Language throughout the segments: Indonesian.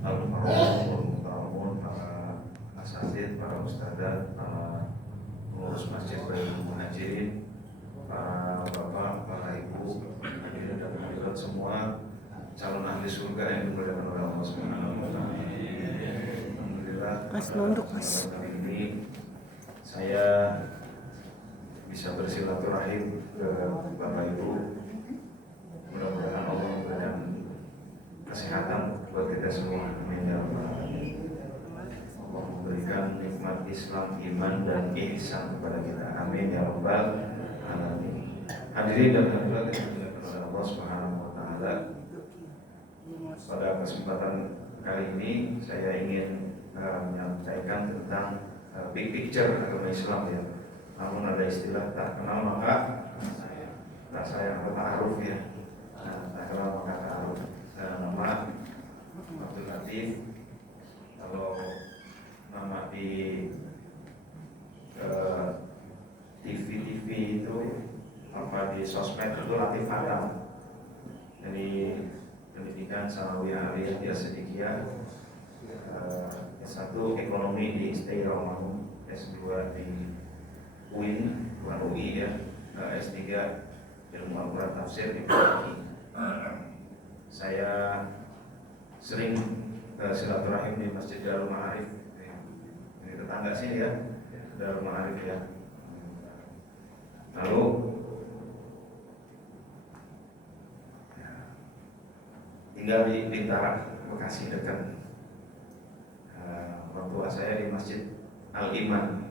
al-faromun, para asatidz, para ustadzah, para pengurus masjid Bayrul Muhajirin, para bapak, para ibu, hadirin dan hadirat semua, calon ahli surga yang dimuliakan oleh Allah Subhanahu wa taala. Alhamdulillah, kali ini saya bisa bersilaturahim ke Bapak Ibu. Mudah-mudahan Allah memberikan kesehatan buat kita semua. Amin ya rabbal alamin. Allah memberikan nikmat Islam, iman dan ihsan kepada kita. Amin ya rabbal alamin. Hadirin dan hadirat yang dimuliakan oleh Allah Subhanahu wa taala. Pada kesempatan kali ini saya ingin menyampaikan tentang big picture agama Islam ya. Namun ada istilah tak kenal maka tak sayang atau ta'aruf ya. Tak kenal maka ta'aruf. Nama Abdul Latif, kalau nama di TV itu apa di sosmed itu Latif Adam. Jadi pendidikan sanawiyah aliyah dia sedikit. S1 ekonomi di STI Rawamangun, S2 di UIN, bukan UI ya, S3 ilmu Al-Quran tafsir di UI. Saya sering silaturahim di Masjid Darul Ma'arif. Ini tetangga sini ya, Darul Ma'arif ya. Lalu tinggal di Bintara, Bekasi dekat. Orang tua saya di Masjid Al-Iman.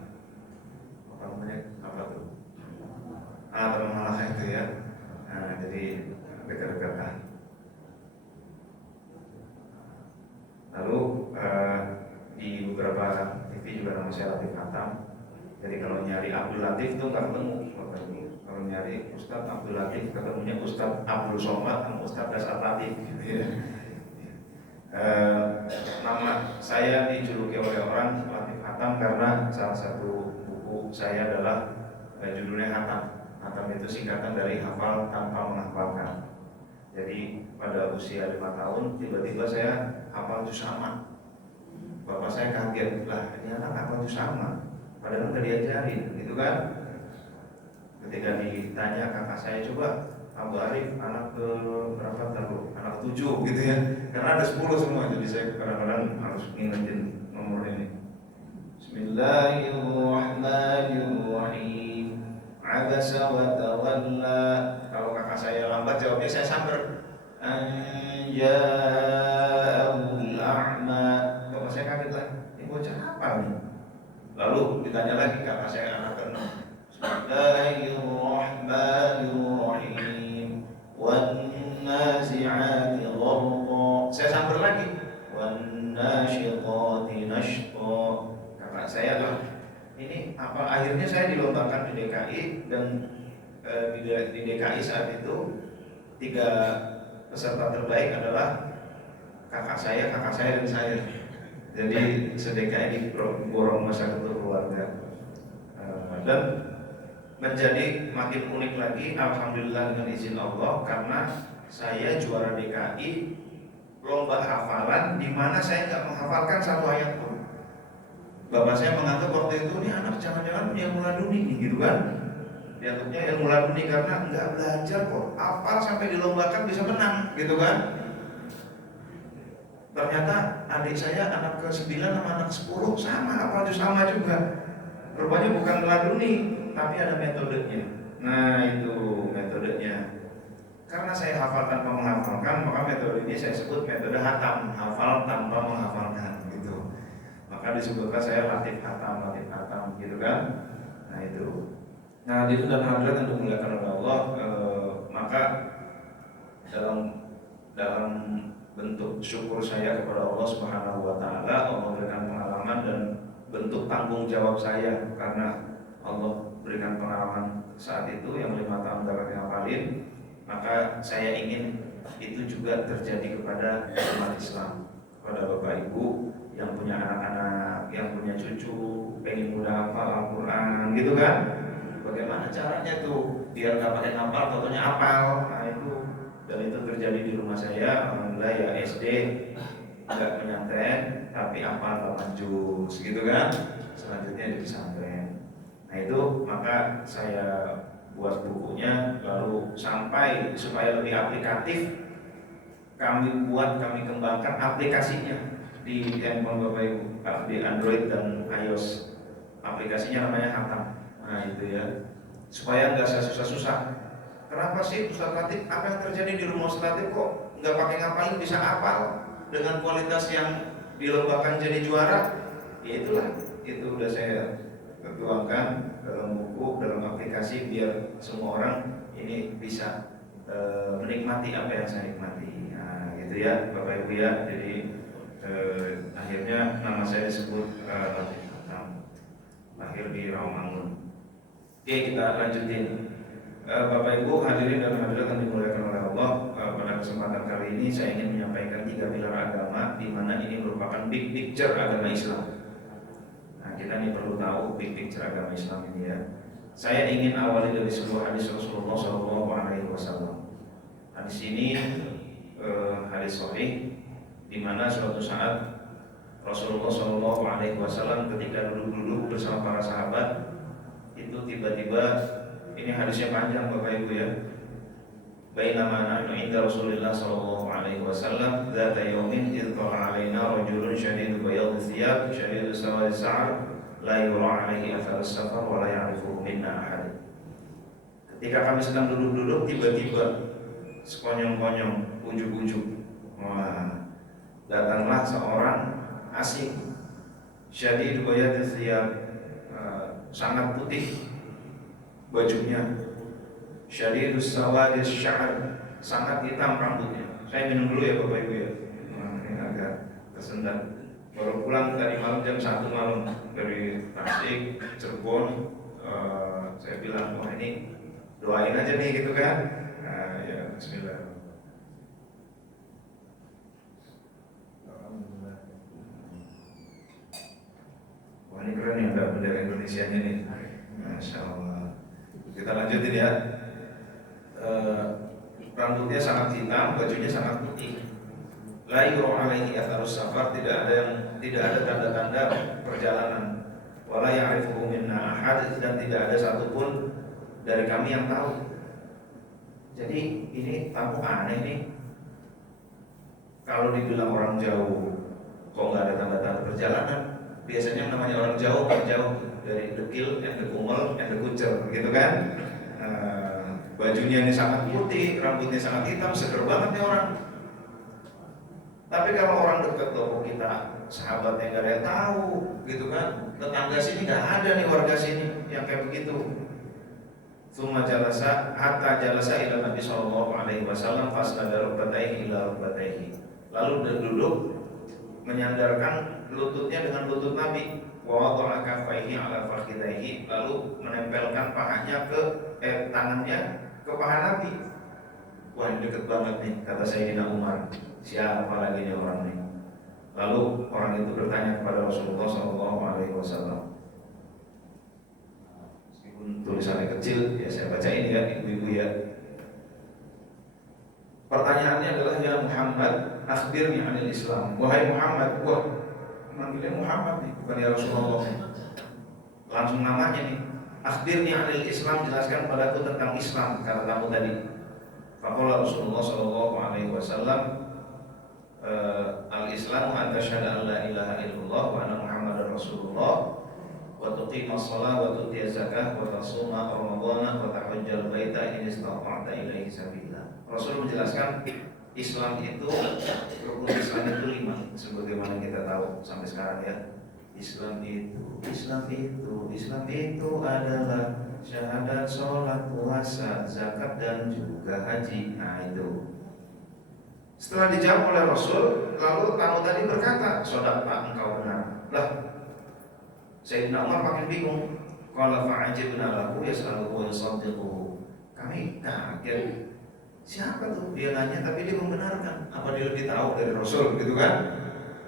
Apa tuh? Teman malah itu ya. Jadi dekat-dekatan. Lalu di beberapa TV juga nama saya Latif Hatam. Jadi kalau nyari Abdul Latif itu nggak ketemu. Kalau nyari Ustadz Abdul Latif ketemunya Ustadz Abdul Somad sama Ustadz Dasar Latif. Gitu ya. Nama saya dijuluki oleh orang Latif Hatam karena salah satu buku saya adalah judulnya Hatam. Hatam itu singkatan dari hafal tanpa menghafalkan. Jadi pada usia 5 tahun tiba-tiba saya hafal juz amma. Bapak saya kaget, lah ini anak hafal juz amma, padahal nggak diajarin, gitu kan? Ketika ditanya kakak saya, coba Abu Arif anak ke berapa tahu? Anak 7 gitu ya. Karena ada 10 semua, jadi saya kadang-kadang harus ngingetin nomor ini. Bismillahirrahmanirrahim. Abasa wa tawalla. Kalau kakak saya lambat jawabnya saya samber. Anja'ul a'ma. Bapak saya kaget lagi. Ini bocah apa nih? Lalu ditanya lagi kakak saya anak ke-6. Bismillahirrahmanirrahim. Wan-nazi'ati gharqa. Saya samber lagi. Wan-nasyiqati nashqa. Kakak saya lah. Ini apa akhirnya saya dilombakan di DKI dan di DKI saat itu 3 peserta terbaik adalah kakak saya dan saya. Jadi se-DKI diborong masa ketua keluarga. Dan menjadi makin unik lagi, alhamdulillah dengan izin Allah, karena saya juara DKI lomba hafalan di mana saya nggak menghafalkan satu ayat pun. Bapak saya menganggap waktu itu ini anak jangan-jangan punya ilmu laduni nih, gitu kan? Dianggapnya ilmu laduni karena nggak belajar kok, hafal sampai dilombakan bisa menang, gitu kan? Ternyata adik saya anak ke-9 sama anak 10 sama, hafal sama juga. Rupanya bukan laduni, tapi ada metodenya. Nah itu metodenya. Karena saya hafal tanpa menghafalkan, maka metode ini saya sebut metode hatam, hafal tanpa menghafalkan, gitu. Maka disebutkan saya Latif Hatam, gitu kan? Nah itu. Nah itu dan hadirat yang dimuliakan oleh Allah, maka dalam bentuk syukur saya kepada Allah Subhanahu wa taala, Allah memberikan pengalaman dan bentuk tanggung jawab saya karena Allah berikan pengalaman saat itu yang 5 tahun dapat ngapalin, maka saya ingin itu juga terjadi kepada umat Islam, kepada Bapak Ibu yang punya anak-anak, yang punya cucu, pengen mudah hafal Al-Quran, gitu kan? Bagaimana caranya tuh biar nggak pakai hafal, contohnya hafal. Nah itu, dan itu terjadi di rumah saya. Alhamdulillah ya SD nggak menyantren tapi apa juz gitu kan, selanjutnya di pesantren. Nah itu maka saya buat bukunya, lalu sampai supaya lebih aplikatif kami kembangkan aplikasinya di handphone Bapak Ibu, di Android dan iOS. Aplikasinya namanya Hatam. Nah itu ya, supaya nggak susah-susah. Kenapa sih Ustaz Latif, apa yang terjadi di rumah Ustaz Latif kok nggak pakai ngapalin bisa hafal dengan kualitas yang dilombakan jadi juara? Ya itulah, itu udah saya tuangkan dalam buku, dalam aplikasi, biar semua orang ini bisa menikmati apa yang saya nikmati. Nah gitu ya Bapak Ibu ya. Jadi akhirnya nama saya disebut Latif Hatam, lahir di Rawamangun. Oke, kita lanjutin. Bapak Ibu hadirin dan hadirat yang dimuliakan oleh Allah, pada kesempatan kali ini saya ingin menyampaikan 3 pilar agama, di mana ini merupakan big picture agama Islam. Nah, kita ini perlu tahu big picture agama Islam ini ya. Saya ingin awali dari sebuah hadis Rasulullah SAW. Hadis ini hadis sahih, di mana suatu saat Rasulullah SAW ketika duduk-duduk bersama para sahabat, itu tiba-tiba, ini hadisnya panjang Bapak Ibu ya. Bainama nahnu inda Rasulillah sallallahu alaihi wasallam dzata yaumin idh tala alaina rajulun syadidul bayadhi thiyab syadidus sawadi sa'r la yura alaihi athar as-safar wa la ya'rifuhu minna ahad. Ketika kami sedang duduk-duduk, tiba-tiba sekonyong-konyong, ujuk-ujuk, datanglah seorang asing, syadidul bayadhi thiyab, sangat putih bajunya, syadidus sawadi sya'ar, sangat hitam rambutnya. Saya minum dulu ya Bapak Ibu ya. Ini agak tersendat. Baru pulang tadi malam jam 1 malam dari Tasik, Cirebon. Saya bilang, wah ini doain aja nih gitu kan. Nah, ya bismillah. Wah ini keren ya, ada bendera Indonesia nih. Masya Allah. Kita lanjutin ya. Rambutnya sangat hitam, bajunya sangat putih. La yura alaihi atharus safar, tidak ada tanda-tanda perjalanan. Wala ya'rifuhu minna ahad, dan tidak ada satupun dari kami yang tahu. Jadi ini tamu aneh nih. Kalau dibilang orang jauh, kok nggak ada tanda-tanda perjalanan? Biasanya namanya orang jauh kan jauh dari dekil, and the kumel, and the kucer, gitu kan? Bajunya ini sangat putih, rambutnya sangat hitam, seger banget nih orang. Tapi kalau orang dekat toko kita, sahabatnya nggak ada yang tahu, gitu kan? Tetangga sini nggak ada nih, warga sini yang kayak begitu. Tsumma jalasa hatta jalasa ila Nabi sallallahu alaihi wasallam fasnada rukbatayhi ila rukbatayhi. Lalu dia duduk menyandarkan lututnya dengan lutut Nabi. Wa wada'a kaffaihi ala fakhidaihi, lalu menempelkan pahanya ke tangannya ke paha Nabi. Wah ini deket banget nih, kata Sayyidina Umar. Siapa lagi nih orang nih? Lalu orang itu bertanya kepada Rasulullah SAW. Meskipun tulisannya kecil, ya saya baca ini ya, ibu-ibu ya. Pertanyaannya adalah, ya Muhammad, akhbirni anil Islam. Wahai Muhammad, wah manggilnya Muhammad nih, bukan ya Rasulullah. Langsung namanya nih. Akhbirni anil Islam, jelaskan padaku tentang Islam, kata tamu tadi. Faqala Rasulullah sallallahu alaihi wasallam, al-Islamu an tasyhada an la ilaha illallah wa anna Muhammadar Rasulullah wa tuqimas shalah wa tu'tiyaz zakah wa tasuma ramadhana wa tahajjal baita in istata'ta ilaihi sabila. Rasul menjelaskan Islam itu, rukun Islam itu 5, sebagaimana kita tahu sampai sekarang ya. Islam itu adalah syahadat, sholat, puasa, zakat, dan juga haji. Nah itu. Setelah dijawab oleh Rasul, lalu tamu tadi berkata, "Shadaqta, engkau benar." Lah, Sayyidina Umar makin bingung. Qala fa'ajibna lahu yas'aluhu wa yusaddiquhu. Kami kaget. Siapa tuh? Dia nanya tapi dia membenarkan. Apa dia lebih tahu dari Rasul gitu kan?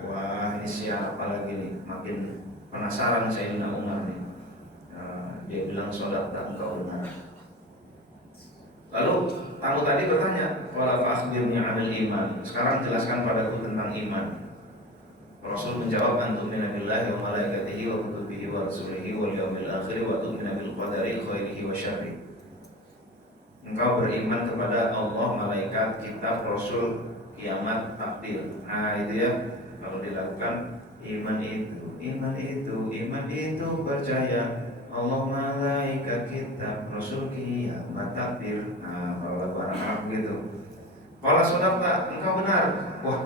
Wah ini siapa lagi nih? Makin penasaran Sayyidina Umar nih. Dia bilang shadaqta, engkau benar. Lalu tamu tadi bertanya, "Qala fa'akhbirni 'anil iman." Sekarang jelaskan padaku tentang iman. Rasul menjawab, antu'mina billahi wa malaikatihi wa kutubihi wa rasulihi wal yawmil akhir wa tu'mina bil qadari khairihi wa syarrihi. Engkau beriman kepada Allah, malaikat, kitab, rasul, kiamat, takdir. Nah itu ya, kalau dilakukan iman itu percaya Allah, malaikat, kitab, rasul, kiamat, takdir. Nah kalau lakukan Arab gitu. Kalau sodakta, engkau benar. Wah,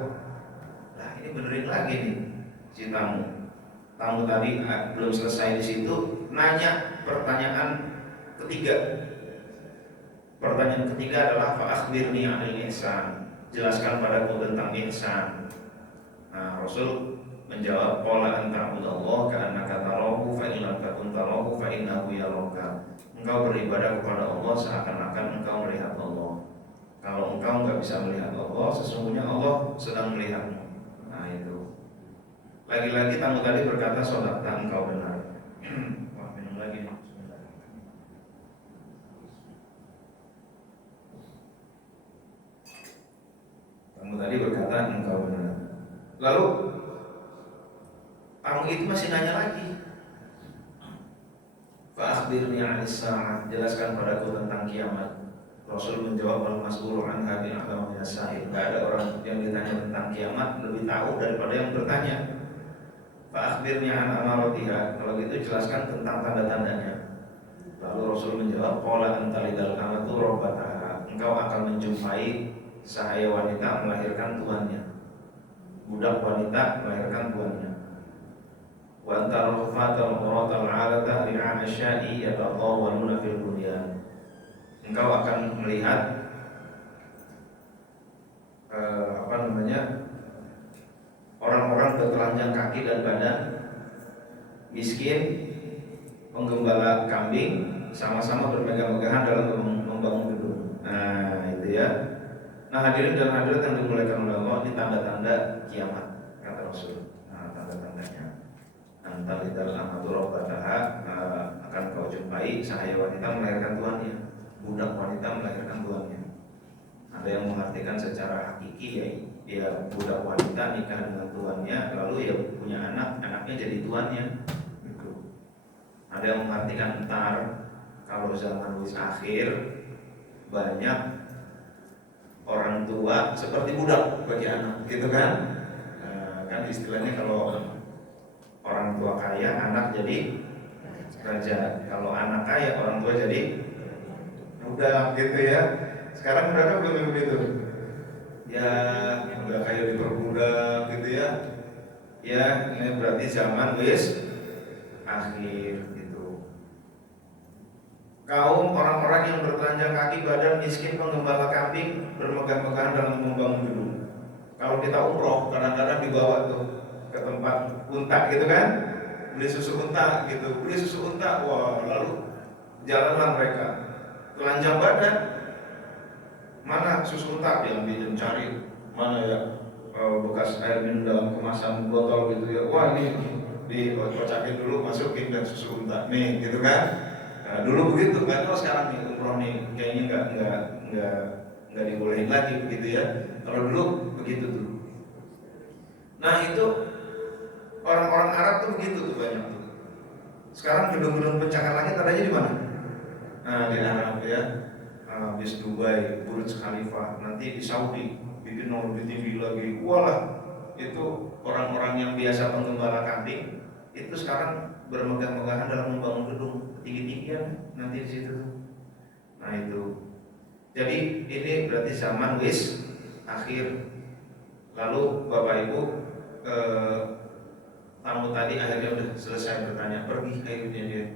nah ini benerin lagi nih si tamu. Tamu tadi belum selesai di situ, nanya pertanyaan ketiga. Pertanyaan ketiga adalah fa akhbirni 'anil ihsan. Jelaskan padaku tentang ihsan. Nah, Rasul menjawab, qala an ta'budallaha ka'annaka tarahu fa in lam takun tarahu fa innahu yaraka. Engkau beribadah kepada Allah seakan-akan engkau melihat Allah. Kalau engkau enggak bisa melihat Allah, sesungguhnya Allah sedang melihatmu. Nah itu. Lagi-lagi tamu tadi berkata, shadaqta, engkau benar. Wah, minum lagi nih. Tamu tadi berkata, engkau benar. Lalu tamu itu masih nanya lagi. Fa akhbirni 'anis sa'ah, jelaskan padaku tentang kiamat. Rasul menjawab, al-mas'ulu 'anha bi'a'lamu minas sa'il. Enggak ada orang yang ditanya tentang kiamat lebih tahu daripada yang bertanya. Fa akhbirni 'an amaratiha, kalau gitu jelaskan tentang tanda-tandanya. Lalu Rasul menjawab, qala antalidal amatu rabbataha. Engkau akan menjumpai sahaya wanita melahirkan tuannya. Budak wanita melahirkan tuannya. Wa antal fatal muratal 'alata ri'a asya'i yatatawwaluna fil bunyan. Engkau akan melihat orang-orang bertelanjang kaki dan badan, miskin, penggembala kambing, sama-sama bermegah-megahan dalam membangun gedung. Nah itu ya. Nah hadirin dan hadirat yang dimuliakan oleh Allah, ini tanda-tanda kiamat kata Rasul. Nah tanda-tandanya, antal idal amatu rabbataha, akan kau jumpai sahaya wanita melahirkan tuannya, budak wanita melahirkan tuannya. Ada yang mengartikan secara hakiki, ya budak wanita nikah dengan tuannya, lalu ya punya anak, anaknya jadi tuannya. Gitu. Ada yang mengartikan entar kalau zaman wis akhir banyak orang tua seperti budak bagi anak, gitu kan? Kan istilahnya kalau orang tua kaya, anak jadi raja. Kalau anak kaya, orang tua jadi budak, gitu ya. Sekarang mereka belum begitu. Ya udah kayak diperbudak gitu ya. Ya ini berarti zaman wis akhir gitu. Kaum orang-orang yang bertelanjang kaki badan, miskin, penggembala kambing, bermegah-megahan dalam membangun gedung. Kalau kita umroh kadang-kadang dibawa tuh ke tempat unta gitu kan, beli susu unta gitu, beli susu unta, wah lalu jalanlah mereka telanjang badan. Mana susu unta diambil dan cari mana ya bekas air minum dalam kemasan botol gitu ya. Wah ini dikocakin dulu, masukin dan susu unta nih gitu kan. Nah, dulu begitu, nggak tahu sekarang nih umroh nih kayaknya nggak dibolehin lagi begitu ya. Kalau dulu begitu tuh. Nah itu orang-orang Arab tuh begitu tuh banyak tuh. Sekarang gedung-gedung pencakar langit adanya di mana? Nah di Arab ya. Di Dubai, Burj Khalifa, nanti di Saudi bikin lebih tinggi lagi. Walah, itu orang-orang yang biasa penggembala kambing itu sekarang bermegah-megahan dalam membangun gedung tinggi-tinggian nanti di situ. Nah itu. Jadi ini berarti zaman wis akhir. Lalu Bapak Ibu tamu tadi akhirnya udah selesai bertanya, pergi akhirnya dia.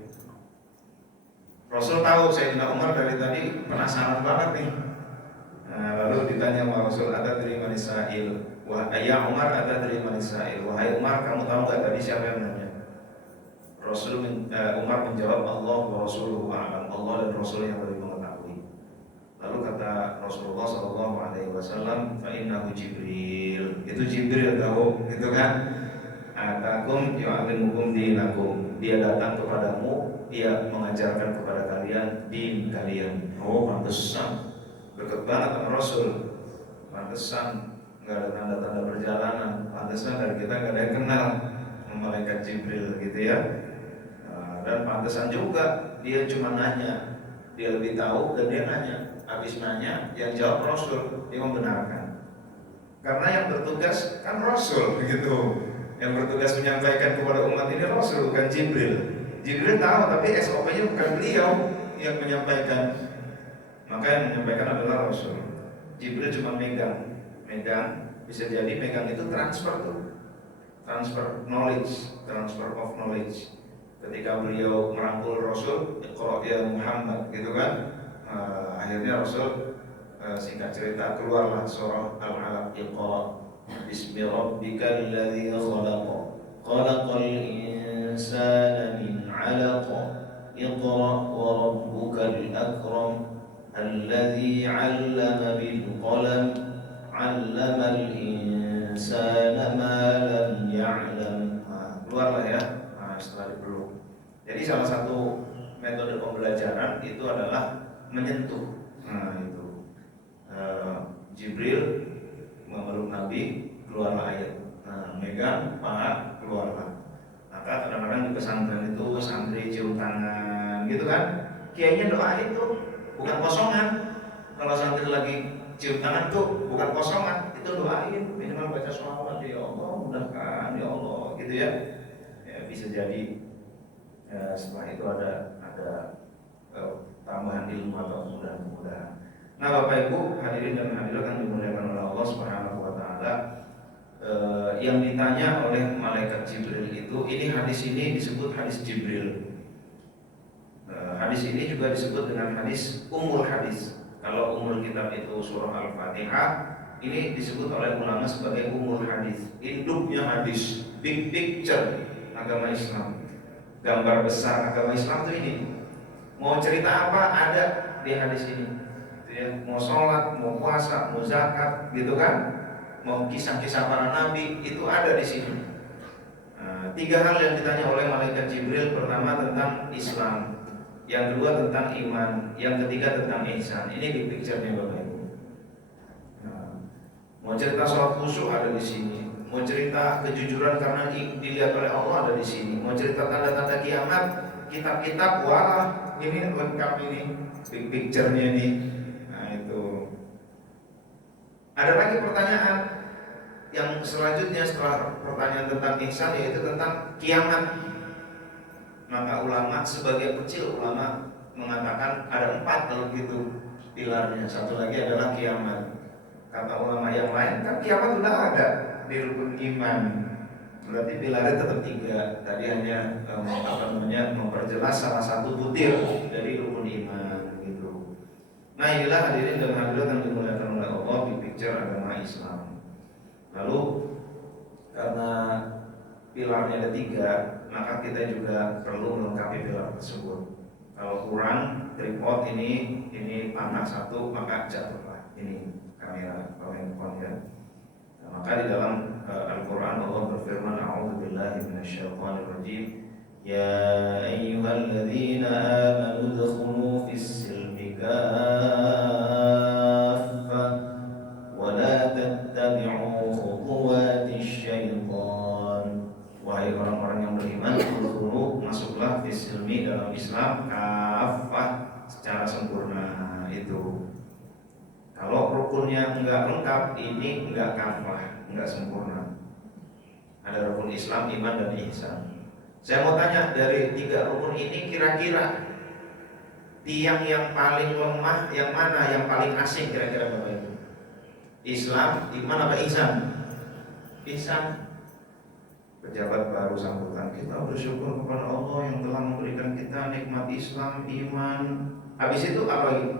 Rasul tahu Sayyidina Umar dari tadi penasaran banget nih. Nah, lalu ditanya sama Rasul, ada dari manis sa'il. Wah, ya Umar, ada dari manis sa'il. Wahai Umar, kamu tahu nggak tadi siapa yang nanya? Umar menjawab, Allah wa Rasuluhu a'lam. Allah dan Rasul yang lebih mengetahui. Lalu kata Rasulullah SAW, fa innahu Jibril. Itu Jibril tahu, gitu kan? Atakum yu'allimukum dinakum. Dia datang kepadamu, dia mengajarkan kepada kalian din kalian. Oh, pantesan dekat banget sama Rasul. Pantesan nggak ada tanda-tanda perjalanan. Pantasnya dari kita nggak ada yang kenal malaikat Jibril gitu ya. Dan pantesan juga dia cuma nanya, dia lebih tahu dan dia nanya. Habis nanya, yang jawab Rasul, dia membenarkan. Karena yang bertugas kan Rasul begitu. Yang bertugas menyampaikan kepada umat ini Rasul, bukan Jibril. Jibril tahu, tapi SOP-nya bukan beliau yang menyampaikan. Maka yang menyampaikan adalah Rasul. Jibril cuma megang, bisa jadi megang itu transfer of knowledge. Ketika beliau merangkul Rasul, Iqra ya Muhammad, gitu kan? Akhirnya Rasul singkat cerita keluarlah surah Al-Alaq, Iqra bismi rabbikal ladzi khalaq, khalaqal insana min 'alaq, Iqra wa rabbukal akram, alladzi 'allama bil qalam, 'allamal insana ma lam ya'lam. Keluarlah ya. Setelah dipeluk. Jadi salah satu metode pembelajaran itu adalah menyentuh. Itu Jibril memeluk Nabi, keluarlah ayat. Megang paha, keluarlah. Maka kadang-kadang di pesantren itu santri cium tangan, gitu kan? Kiainya doain tuh, bukan kosongan. Kalau santri lagi cium tangan tuh bukan kosongan, itu doain. Minimal baca sholawat, ya Allah mudahkan, ya Allah, gitu ya. Bisa jadi setelah itu ada tambahan ilmu atau mudah-mudahan. Nah, Bapak Ibu hadirin dan hadirat yang dimuliakan oleh Allah Subhanahu wa taala, yang ditanya oleh malaikat Jibril itu, ini hadis ini disebut hadis Jibril. Hadis ini juga disebut dengan hadis Ummul Hadis. Kalau Ummul Kitab itu surah Al-Fatihah, ini disebut oleh ulama sebagai Ummul Hadis, induknya hadis, big picture agama Islam, gambar besar agama Islam itu ini. Mau cerita apa ada di hadis ini. Ya, mau sholat, mau puasa, mau zakat, gitu kan? Mau kisah-kisah para nabi itu ada di sini. Tiga hal yang ditanya oleh malaikat Jibril: pertama tentang Islam, yang kedua tentang iman, yang ketiga tentang ihsan. Ini big picture-nya Bapak Ibu. Mau cerita sholat khusyuk ada di sini. Mau cerita kejujuran karena dilihat oleh Allah ada di sini. Mau cerita tanda-tanda kiamat, kitab-kitab, wah ini lengkap ini, big picture-nya ini. Nah itu. Ada lagi pertanyaan yang selanjutnya setelah pertanyaan tentang ihsan, yaitu tentang kiamat. Maka ulama sebagian kecil ulama mengatakan ada 4 kalau gitu pilarnya. Satu lagi adalah kiamat. Kata ulama yang lain kan kiamat sudah ada di rukun iman, berarti pilarnya tetap 3. Tadi hanya memperjelas salah satu butir dari rukun iman gitu. Nah inilah hadirin dan hadirat yang dimuliakan oleh Allah, di picture agama Islam. Lalu karena pilarnya ada 3, maka kita juga perlu melengkapi pilar tersebut. Kalau kurang tripod ini panah 1, maka jatuhlah ini kamera handphone ya. Maka di dalam Al-Quran Allah berfirman, A'udzubillahi minasyaitonirrajim, Ya ayyuhalladzina amanu udkhulu fis-silmi kaffah wa la tattabi'u khutuwatis syaitan. Wahai orang-orang yang beriman, udkhulu, masuklah fis-silmi, dalam Islam, kaffah, secara sempurna. Itu kalau rukunnya enggak lengkap, ini enggak kafah, enggak sempurna. Ada rukun Islam, iman, dan ihsan. Saya mau tanya, dari 3 rukun ini kira-kira tiang yang paling lemah yang mana, yang paling asing kira-kira Bapak Ibu? Islam, iman, apa ihsan? Ihsan. Pejabat baru sambutan, kita bersyukur kepada Allah yang telah memberikan kita nikmat Islam, iman. Habis itu apa lagi?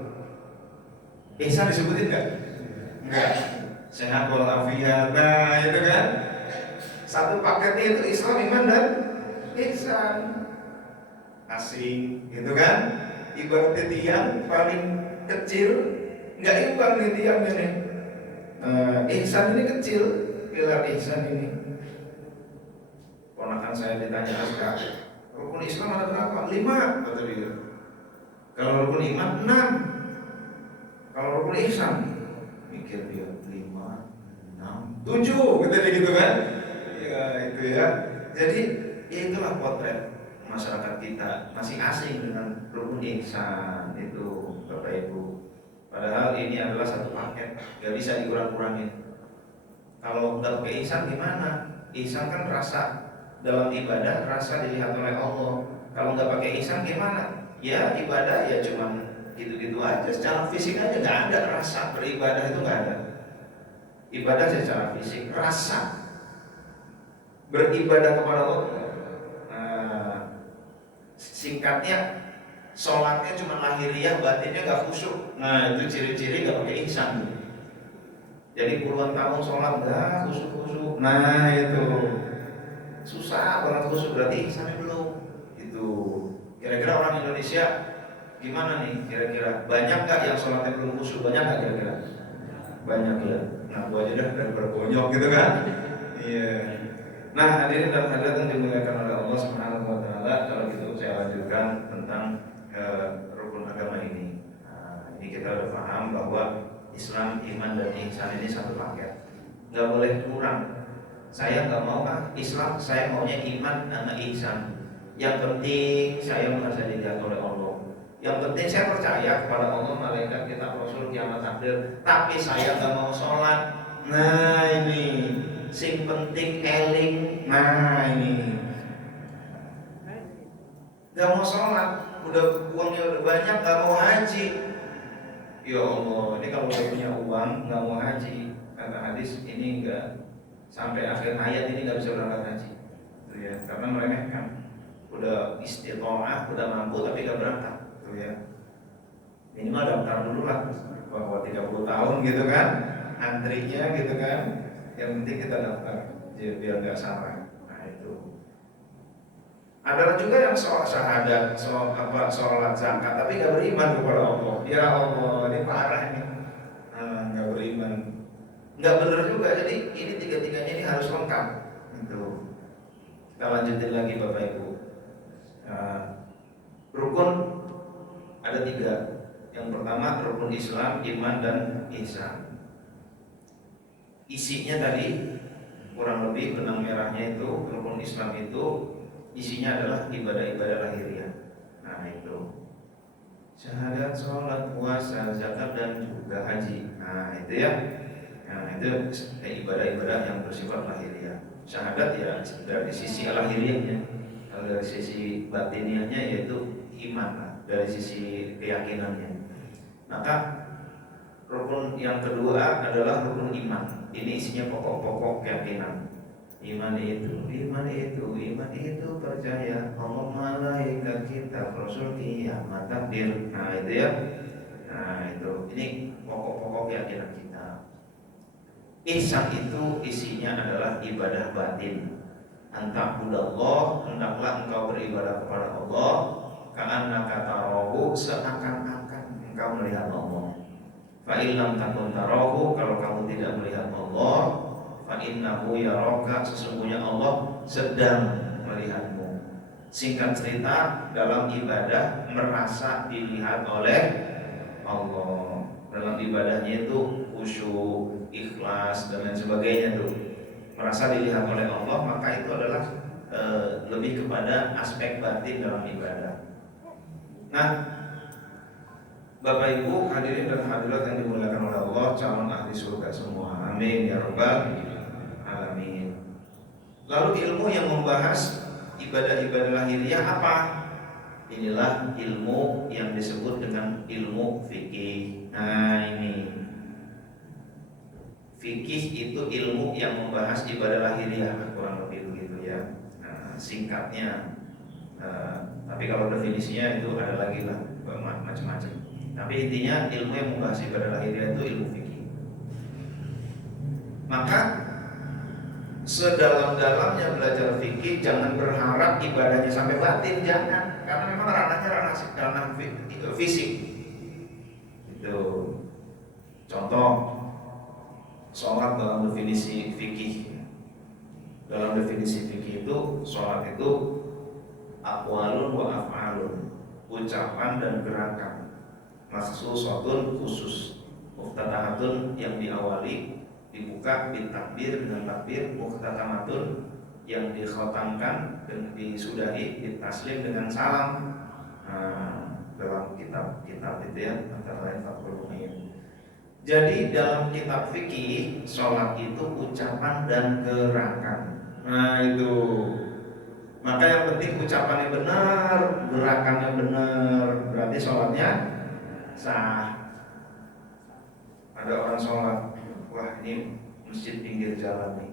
Ihsan disebutin enggak? Enggak. Sehat walafiat. Nah, itu kan. Satu paketnya itu Islam, iman, dan ihsan. Asing, gitu kan? Ibaratnya tiang paling kecil, enggak imbang nih tiangnya nih. Ihsan ini kecil, pilar ihsan ini. Ponakan saya ditanya Aska, rukun Islam ada berapa? 5, kata dia. Kalau rukun iman 6. Kalau rukun ihsan, mikir dia 5, 6, 7 gitu kan. Ya itu ya. Jadi ya itulah potret masyarakat kita, masih asing dengan rukun ihsan itu Bapak Ibu. Padahal ini adalah satu paket, gak bisa dikurang-kurangin. Kalau nggak pakai ihsan gimana? Ihsan kan rasa, dalam ibadah rasa dilihat oleh Allah. Kalau nggak pakai ihsan gimana? Ya ibadah ya cuman gitu-gitu aja. Secara fisik aja nggak ada rasa beribadah, itu nggak ada. Ibadah secara fisik, rasa beribadah kepada Allah. Nah, singkatnya sholatnya cuma lahiriah, batinnya nggak khusyuk. Nah itu ciri-ciri nggak pakai ihsan. Jadi puluhan tahun sholat nggak khusyuk-khusyuk. Nah itu susah banget khusyuk, berarti ihsannya belum. Itu kira-kira orang Indonesia gimana nih? Kira-kira banyak nggak yang sholatnya belum khusyuk? Banyak nggak kira-kira? Banyak ya. Nah gua aja dah daripada bonyok gitu kan? Iya. Nah hadirin dan hadirat yang dimuliakan oleh Allah Subhanahu Wa Taala, kalau gitu saya lanjutkan tentang rukun agama ini. Nah, ini kita udah paham bahwa Islam, iman, dan ihsan ini satu paket, nggak boleh kurang. Saya nggak mau Islam, saya maunya iman sama ihsan. Yang penting saya merasa dilihat oleh Allah. Yang penting saya percaya kepada Allah, malaikat, kitab, rasul, kiamat, takdir. Tapi saya nggak mau sholat. Nah ini sing penting eling. Nah ini nggak mau sholat, udah uangnya udah banyak, nggak mau haji. Ya Allah, ini kalau udah punya uang nggak mau haji, kata hadis ini enggak sampai akhir hayat ini nggak bisa berangkat haji. Tuh ya, karena meremehkan. Udah istiqomah, udah mampu tapi nggak berangkat. Tuh ya. Minimal daftar dulu lah, bahwa 30 tahun gitu kan, antrinya gitu kan. Yang penting kita daftar, biar nggak salah. Nah itu. Ada juga yang syahadat, sholat zakat, tapi nggak beriman kepada Allah. Ya Allah, ini parah ini. Nggak beriman, nggak benar juga. Jadi ini tiga-tiganya ini harus lengkap. Itu. Kita lanjutin lagi Bapak Ibu. Rukun ada 3. Yang pertama rukun Islam, iman, dan ihsan. Isinya tadi kurang lebih benang merahnya itu rukun Islam itu isinya adalah ibadah-ibadah lahiriah. Nah itu syahadat, sholat, puasa, zakat, dan juga haji. Nah itu ya. Nah itu ibadah-ibadah yang bersifat lahiriah. Syahadat ya dari sisi lahiriahnya, dari sisi batiniahnya yaitu iman, dari sisi keyakinannya. Maka rukun yang kedua adalah rukun iman. Ini isinya pokok-pokok keyakinan. Iman itu percaya Allah, malaikat, kitab, rasul, kiamat, takdir. Nah itu ya. Nah itu, ini pokok-pokok keyakinan kita. Ihsan itu isinya adalah ibadah batin. Anta'budallah, hendaklah engkau beribadah kepada Allah, ka'annaka tarahu, seakan-akan engkau melihat Allah. Fa in lam takun tarahu, kalau kamu tidak melihat Allah, fa innahu yaraka, sesungguhnya Allah sedang melihatmu. Singkat cerita, dalam ibadah merasa dilihat oleh Allah. Dalam ibadahnya itu khusyuk, ikhlas, dan lain sebagainya tuh. Merasa dilihat oleh Allah, maka itu adalah lebih kepada aspek batin dalam ibadah. Nah, Bapak Ibu hadirin dan hadirat yang dimuliakan oleh Allah, calon ahli surga semua. Amin ya rabbal alamin. Lalu ilmu yang membahas ibadah-ibadah lahiriah apa? Inilah ilmu yang disebut dengan ilmu fikih. Nah ini fikih itu ilmu yang membahas ibadah lahiriah, kurang lebih begitu ya. Nah, singkatnya. Tapi kalau definisinya itu ada lagi lah, macam-macam. Tapi intinya ilmu yang membahas ibadah lahiriah itu ilmu fikih. Maka sedalam-dalamnya belajar fikih, jangan berharap ibadahnya sampai batin, jangan. Karena memang ranahnya ranah fisik. Itu contoh sholat dalam definisi fikih. Dalam definisi fikih itu sholat itu aqwalun wa af'alun, ucapan dan gerakan. Maksusatun khusus, muftatahatun yang diawali, dibuka bitakbir dengan takbir muhtatamatun yang dikhotamkan dan disudahi ditaslim dengan salam. Dalam kitab itu ya, antara lain Fathul Mu'in. Jadi dalam kitab fikih sholat itu ucapan dan gerakan. Nah itu, maka yang penting ucapannya benar, gerakannya benar, berarti sholatnya sah. Ada orang sholat, wah ini masjid pinggir jalan nih,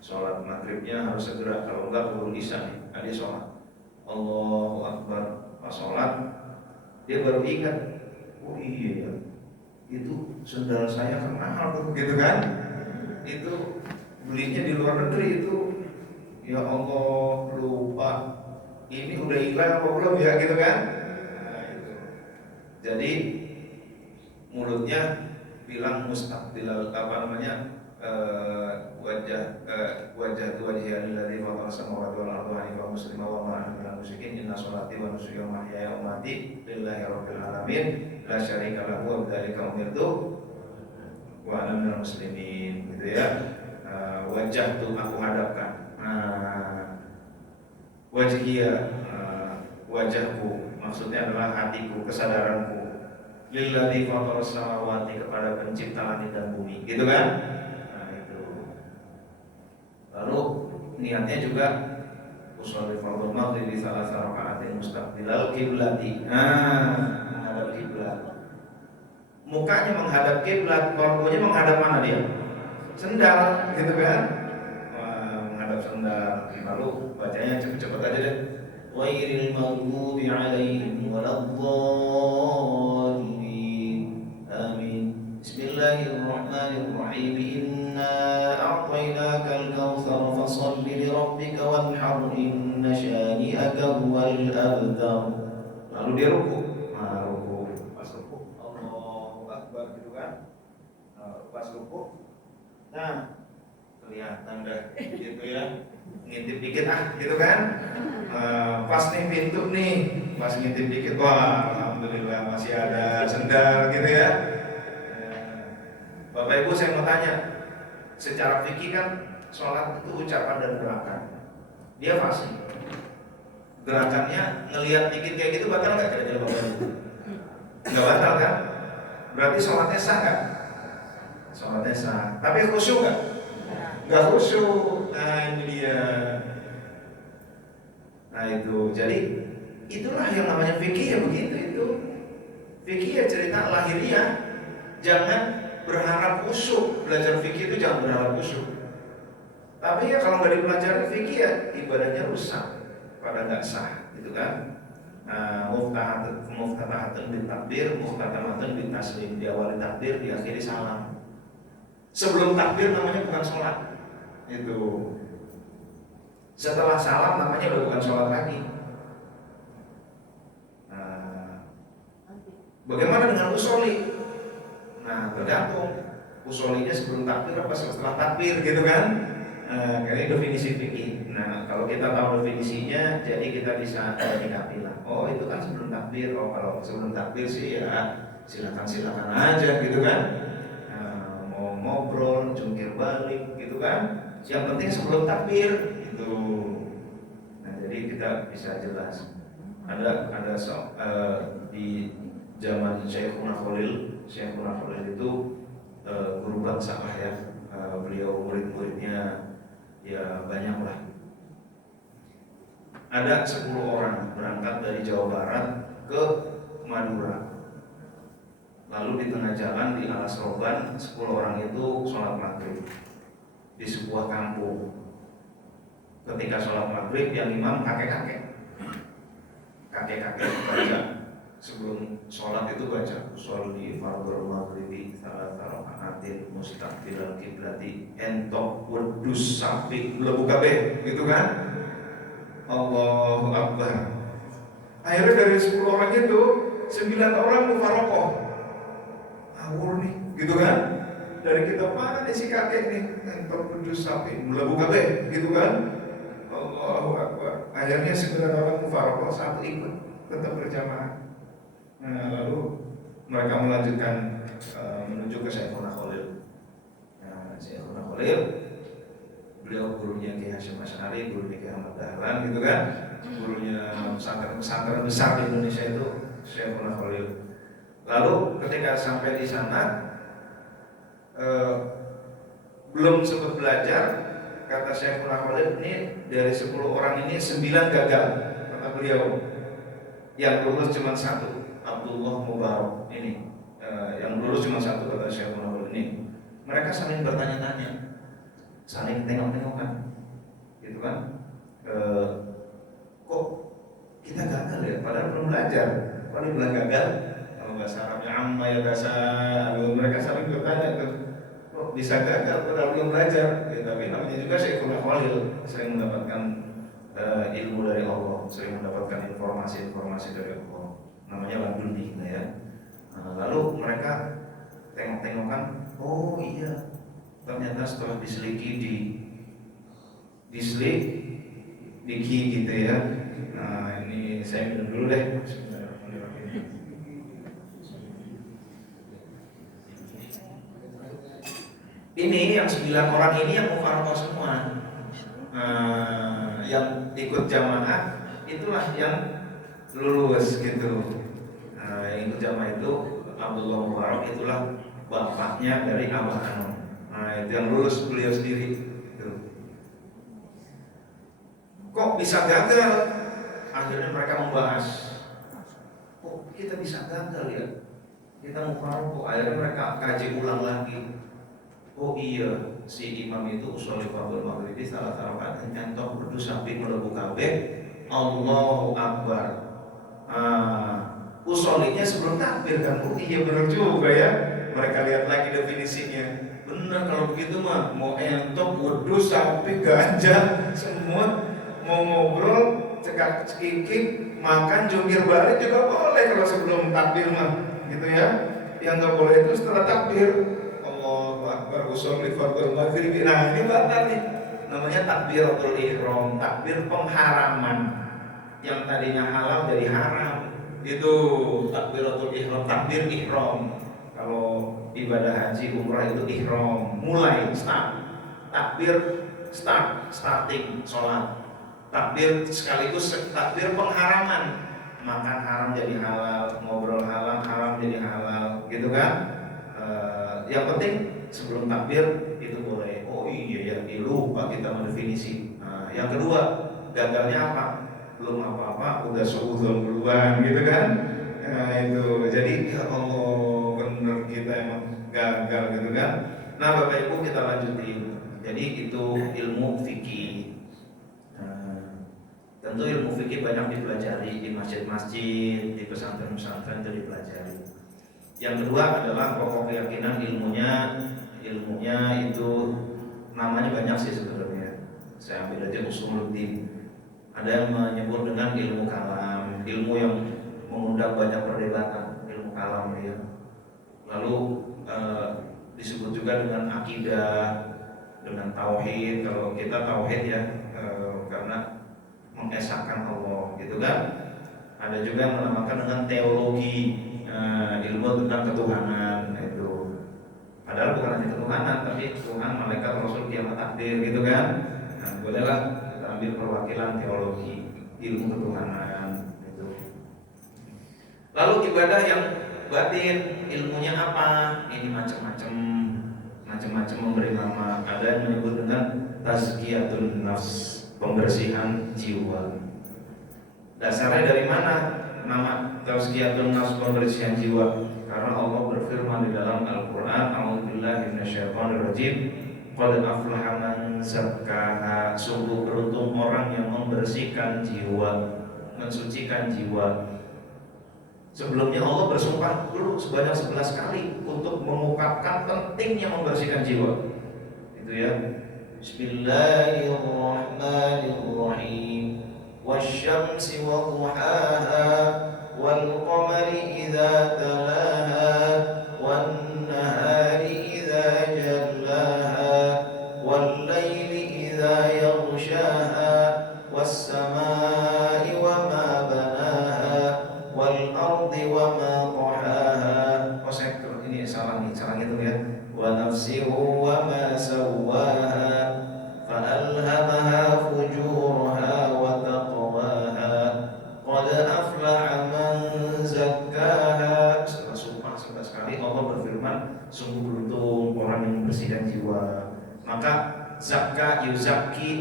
sholat maghribnya harus segera, kalau enggak belum isya nih. Dia sholat, Allahu Akbar, pas sholat dia baru ingat, oh iya itu sendal saya kan mahal tuh, gitu kan? Itu belinya di luar negeri itu, ya Allah lupa, ini udah iklan apa belum ya, gitu kan? Nah, itu. Jadi mulutnya bilang mustaqbilal wajah wajhiyal ladzi fatara samawati wal arda hanifan muslima wa ma ana minal musyrikin inna sholati wa nusuki wa mahyaya wa mamati lillahi rabbil alamin la syarika lahu wa bidzalika umirtu wa ana minal muslimin, gitu ya. Wajah tuh aku hadapkan, wajhiyah, wajahku maksudnya adalah hatiku, kesadaranku, lilladzi fatara samawati, kepada pencipta langit dan bumi, gitu kan? Nah itu. Lalu niatnya juga usolli fardhu maghrib di salah raka'atin mustaqbilal kiblati. Menghadap kiblat. Mukanya menghadap kiblat, korbunya menghadap mana dia? Sendal, gitu kan? Menghadap sendal. Lalu bacanya cepet-cepet aja deh. Ghairil maghdubi 'alaihim waladdallin. Amin. Bismillahirrahmanirrahim. Inna a'tainakal kautsar fasholli lirabbika wanhar inna syani'aka huwal abtar. Lalu dia ruku. Ruku. Pas ruku, Allahu Akbar, gitu kan? Pas ruku. Nah, kelihatan dah gitu ya. Ngintip dikit gitu kan? Pas nih pintu nih, pas ngintip dikit, wah alhamdulillah masih ada sendal, gitu ya. Bapak Ibu, saya mau tanya, secara fikih kan sholat itu ucapan dan gerakan. Dia fasih. Gerakannya ngelihat dikit kayak gitu batal nggak kira-kira Bapak Ibu? Nggak batal kan? Berarti sholatnya sah nggak? Sholatnya sah. Tapi khusyuk nggak? Nggak khusyuk. Nah ini dia. Nah itu, jadi itulah yang namanya fikih ya, begitu itu. Fikih ya cerita lahiriah. Jangan berharap khusyuk. Belajar fikih itu jangan berharap khusyuk. Tapi ya kalau nggak dipelajari fikih ya ibadahnya rusak, pada nggak sah, gitu kan? Muftatahatun bin takbir, muftatamatun bin taslim. Diawali takbir, diakhiri salam. Sebelum takbir namanya bukan sholat. Itu. Setelah salam namanya udah bukan sholat lagi. Bagaimana dengan usolli? Nah, tergantung usolinya sebelum takbir apa setelah takbir, gitu kan? Ini definisi fikih. Nah, kalau kita tahu definisinya, jadi kita bisa menyikapi lah. Oh, itu kan sebelum takbir. Oh, kalau sebelum takbir sih ya silakan aja, gitu kan? Mau ngobrol, jungkir balik, gitu kan? Yang penting sebelum takbir, gitu. Nah, jadi kita bisa jelas. Ada di zaman Syekhuna Khalil itu guru bangsa ya. Beliau murid-muridnya ya banyak lah. Ada 10 orang berangkat dari Jawa Barat ke Madura. Lalu di tengah jalan di Alas Roban 10 orang itu sholat maghrib di sebuah kampung. Ketika sholat maghrib yang imam kakek-kakek baca. Sebelum sholat itu baca sholli fardhu maghribi salat raka'atin mustaqbilal kiblati entok wedus sapi mlebu kabeh, gitu kan? Allahu Akbar. Akhirnya dari 10 orang itu 9 orang mufarokoh. Ngawur nih, gitu kan? Dari kita mana nih si kakek nih entok wedus sapi mlebu kabeh, gitu kan? Allahu Akbar. Akhirnya 9 orang mufarokoh, satu ikut tetap berjamaah. Nah, lalu mereka melanjutkan menuju ke Syekhuna Khalil. Nah, Syekhuna Khalil. Beliau gurunya Ki Hasyim Asy'ari, gurunya Ki Ahmad Dahlan gitu kan. Gurunya pesantren besar di Indonesia itu Syekhuna Khalil. Lalu ketika sampai di sana belum sempat belajar, kata Syekhuna Khalil, ini dari 10 orang ini 9 gagal, kata beliau. Yang lulus cuma 1, Abdullah Mubarak ini. Yang lulus cuma 1, kata Syekhuna Khalil ini. Mereka saling bertanya-tanya, saling tengok-tengokan, gitu kan? Kok kita gagal ya? Padahal belum belajar. Kalau dibilang gagal, kalau bahasa Arabnya amma ya bahasa, mereka saling bertanya tuh, kok bisa gagal padahal belum belajar? Ya, tapi namanya juga Syekhuna Khalil, sering mendapatkan ilmu dari Allah, sering mendapatkan informasi dari Allah. Namanya laduni, ya. Lalu mereka tengok-tengokan, oh iya, ternyata setelah diselidiki gitu ya. Nah ini saya minum dulu deh. Ini yang 9 orang ini yang mufaraqah semua. Yang ikut jamaah itulah yang lulus gitu. Yang ikut jamaah itu Abdullah Mubarak, itulah bapaknya dari Abah Anom. Nah itu yang lulus beliau sendiri gitu. Kok bisa gagal? Akhirnya mereka membahas, kok kita bisa gagal ya? Kita mufaraqah. Akhirnya mereka kaji ulang lagi. Oh iya, si imam itu usul fardhu maghribi salah rakaat nyantok berdu sampai mlebu kabeh Allahu Akbar. Usolnya sebelum takbir kan. Oh iya benar juga ya. Mereka lihat lagi definisinya. Benar kalau begitu mah mau entok wudu sampai ganja semua, mau ngobrol cekak cekikik makan jungkir balik juga boleh kalau sebelum takbir mah gitu ya. Yang nggak boleh itu setelah takbir. Allahu Akbar usolli fardhu maghribi. Nah ini batal nih, namanya takbiratul ihram, takbir pengharaman. Yang tadinya halal jadi haram, itu takbiratul ihram, takbir ihram. Kalau ibadah haji umrah itu ihram, mulai start, takbir starting sholat, takbir sekaligus takbir pengharaman, makan haram jadi halal, ngobrol haram jadi halal, gitu kan? Yang penting sebelum takbir itu boleh. Oh iya ya, lupa kita mendefinisi. Yang kedua, gagalnya apa? Belum apa-apa udah suudzon duluan gitu kan. Itu jadi ya Allah, bener kita emang gagal gitu kan. Nah Bapak Ibu kita lanjutin. Jadi itu ilmu fikih. Tentu ilmu fikih banyak dipelajari di masjid-masjid, di pesantren-pesantren itu dipelajari. Yang kedua adalah pokok keyakinan, ilmunya itu namanya banyak sih sebenarnya. Saya ambil aja usuluddin. Ada yang menyebut dengan ilmu kalam, ilmu yang mengundang banyak perdebatan, ilmu kalam ya. Lalu disebut juga dengan akidah, dengan tauhid. Kalau kita tauhid ya, karena mengesahkan Allah, gitu kan. Ada juga yang menamakan dengan teologi, ilmu tentang ketuhanan itu. Padahal bukan hanya ketuhanan, tapi Tuhan, malaikat, Rasul, kiamat, takdir, gitu kan. Nah, bolehlah kita ambil perwakilan teologi, ilmu ketuhanan itu. Lalu ibadah yang batin, ilmunya apa? Ini macam-macam memberi nama. Ada yang menyebut dengan tazkiyatun nafs, pembersihan jiwa. Dasarnya dari mana nama tazkiyatun nafs, pembersihan jiwa? Karena Allah berfirman di dalam Al-Quran, a'udzubillahi minasyaitonirrajim, qad aflaha man zakkaha, sungguh beruntung orang yang membersihkan jiwa, mensucikan jiwa. Sebelumnya Allah bersumpah dulu sebanyak 11 kali untuk mengungkapkan pentingnya membersihkan jiwa. Itu ya. Bismillahirrahmanirrahim. Wasyamsi wa duhaha wal qamari idza talaha wan nahari idza jallaha wal laili idza yaghshaha was samai wa ma banaha wal ardi wa ma tahaha. Oh saya ini salah itu ya. Wa nafsihi wa ma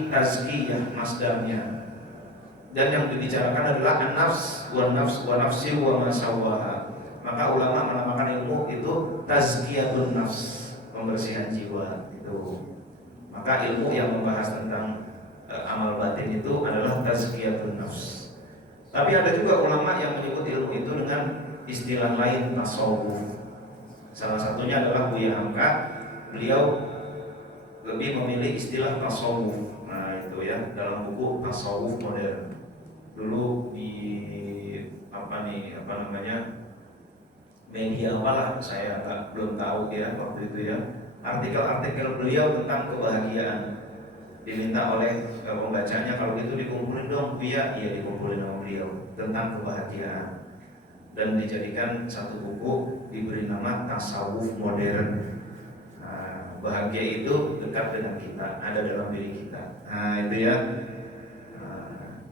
berarti tazkiyah masdarnya. Dan yang dibicarakan adalah an-nafs wa nafsi wa ma sawwaha. Maka ulama menamakan ilmu itu tazkiyatun nafs, pembersihan jiwa itu. Maka ilmu yang membahas tentang amal batin itu adalah tazkiyatun nafs. Tapi ada juga ulama yang menyebut ilmu itu dengan istilah lain, tasawuf. Salah satunya adalah Buya Hamka. Beliau lebih memilih istilah tasawuf. Nah itu ya, dalam buku Tasawuf Modern. Dulu di media apalah, saya belum tahu ya waktu itu ya, artikel-artikel beliau tentang kebahagiaan. Diminta oleh pembacanya, kalau gitu dikumpulin dong Buya. Iya, dikumpulin sama beliau tentang kebahagiaan, dan dijadikan satu buku, diberi nama Tasawuf Modern. Nah, bahagia itu dekat dengan kita, ada dalam diri kita. Nah itu ya.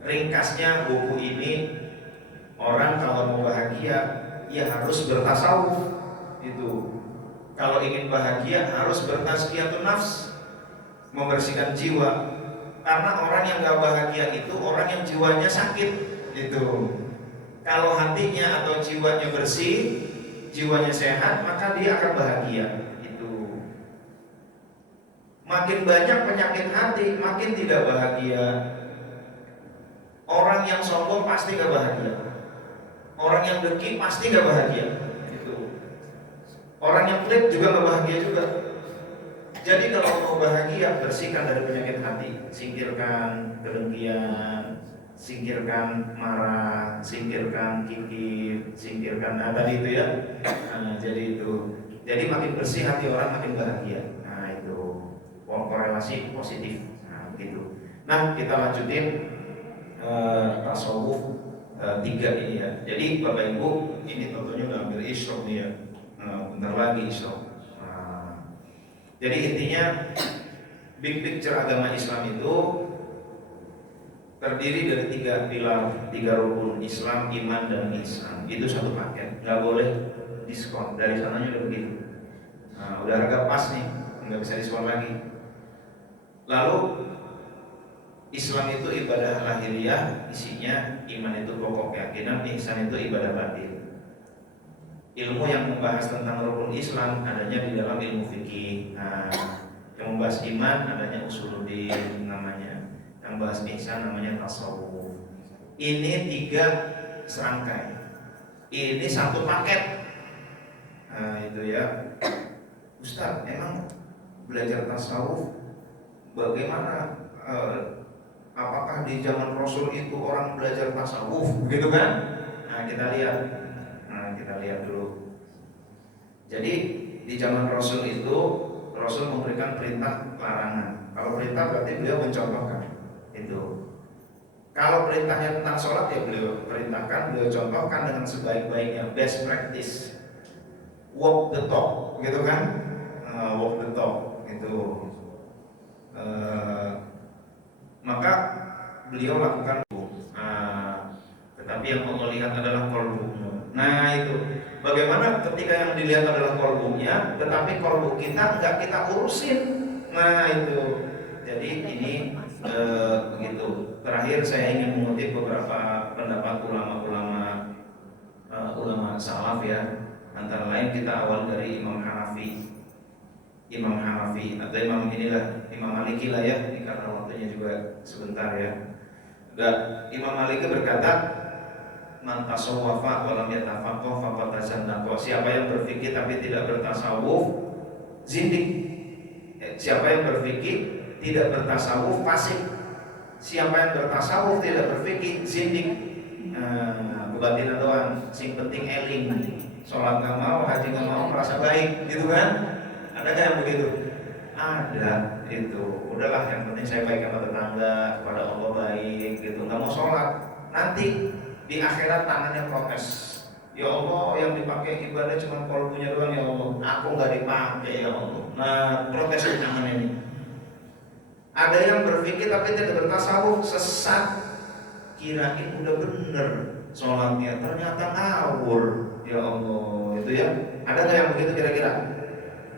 Ringkasnya buku ini, orang kalau mau bahagia ya harus bertasawuf. Itu kalau ingin bahagia harus bertazkiyatun nafs, membersihkan jiwa. Karena orang yang gak bahagia itu orang yang jiwanya sakit. Itu kalau hatinya atau jiwanya bersih, jiwanya sehat, maka dia akan bahagia. Itu makin banyak penyakit hati, makin tidak bahagia. Orang yang sombong pasti gak bahagia. Orang yang dengki pasti gak bahagia. Itu. Orang yang pelit juga gak bahagia juga. Jadi kalau mau bahagia, bersihkan dari penyakit hati. Singkirkan kedengkian, singkirkan marah, singkirkan kikir, singkirkan tadi itu ya. Nah, jadi itu. Jadi makin bersih hati orang makin bahagia. Nah itu korelasi positif. Nah begitu. Nah kita lanjutin tasawuf 3 ini ya. Jadi Bapak Ibu, ini tentunya udah ambil isyrok nih ya. Bentar lagi isyrok. Jadi intinya big picture agama Islam itu terdiri dari 3 pilar, 3 rukun: Islam, iman, dan ihsan. Itu satu paket, nggak boleh diskon. Dari sananya udah begitu. Nah, udah harga pas nih, nggak bisa diskon lagi. Lalu Islam itu ibadah lahiriah, isinya iman itu pokok keyakinan, ihsan itu ibadah batin. Ilmu yang membahas tentang rukun Islam adanya di dalam ilmu fikih. Nah, yang membahas iman adanya usuluddin namanya. Yang membahas ihsan namanya tasawuf. Ini 3 serangkai. Ini satu paket. Nah, itu ya. Ustaz, emang belajar tasawuf bagaimana? Apakah di zaman Rasul itu orang belajar tasawuf, begitu kan? Nah, kita lihat dulu. Jadi di zaman Rasul itu Rasul memberikan perintah, larangan. Kalau perintah berarti beliau mencontohkan. Itu. Kalau perintahnya tentang sholat ya beliau perintahkan, beliau contohkan dengan sebaik-baiknya, best practice. Walk the talk, gitu kan? Walk the talk itu. Maka beliau lakukan tetapi yang mau melihat adalah kolbunya. Nah itu bagaimana ketika yang dilihat adalah kolbunya, tetapi kolbu kita nggak kita urusin. Nah itu. Jadi ini begitu. Terakhir saya ingin mengutip beberapa pendapat ulama salaf ya. Antara lain kita awal dari Imam Hanafi atau Imam Maliki lah ya, ini karena waktunya juga sebentar ya. Imam Maliki berkata, man tasawwafa wa lam yatafaqah faqad tazandaqa. Siapa yang berfikir tapi tidak bertasawuf, zindik. Siapa yang berfikir tidak bertasawuf, fasik. Siapa yang bertasawuf tidak berfikir, zindik. Kebatinan doang, sing penting eling. Sholat nggak mau, haji nggak mau, merasa baik, gitu kan? Ada nggak yang begitu? Ada, itu. Udahlah, yang penting saya baik sama tetangga, kepada Allah baik, gitu. Nggak mau sholat, nanti di akhirat tangannya protes. Ya Allah, yang dipakai ibadah cuma kolbunya doang ya Allah. Aku nggak dipakai ya Allah. Nah, protes di tangan ini. Ada yang berpikir tapi tidak bertasawuf, sesat. Kirain udah bener sholatnya, ternyata ngawur. Ya Allah, itu ya. Ada nggak yang begitu kira-kira?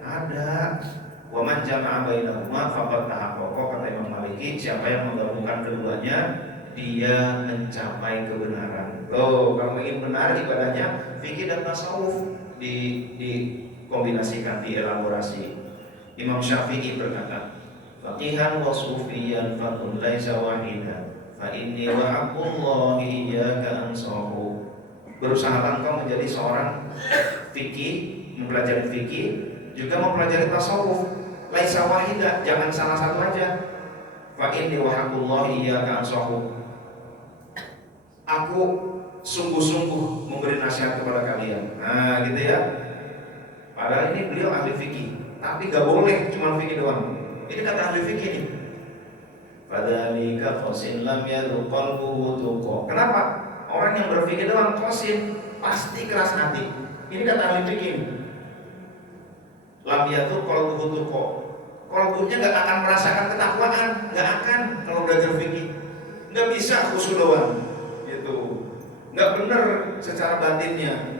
Ada. Wa man jama'a bainahuma faqad tahaqqaqa, kata Imam Maliki, siapa yang menggabungkan keduanya dia mencapai kebenaran. Tuh, kalau ingin benar ibadahnya fikih dan tasawuf dikombinasikan, dielaborasi. Imam Syafi'i berkata, faqihan wa sufiyan fakun laisa wahidan fa inni wa aqullahi iyyaka ansahu. Berusahalah engkau menjadi seorang fikih, mempelajari fikih, juga mempelajari tasawuf. Laisa wahidah, jangan salah satu aja. Fa inni wa aqullahi iyyaka ansahu. Aku sungguh-sungguh memberi nasihat kepada kalian. Nah, gitu ya. Padahal ini beliau ahli fikih, tapi gak boleh cuma fikih doang. Ini kata ahli fikih nih. Fadzalika qasin lam yadhuq qalbuhu tuqa. Kenapa? Orang yang berfikih doang qasin pasti keras hati. Ini kata ahli fikih. Lam yadhuq qalbuhu tuqa. Qalbunya gak akan merasakan ketakwaan, gak akan kalau belajar fikih. Gak bisa khusyuk doang. Gitu. Gak benar secara batinnya.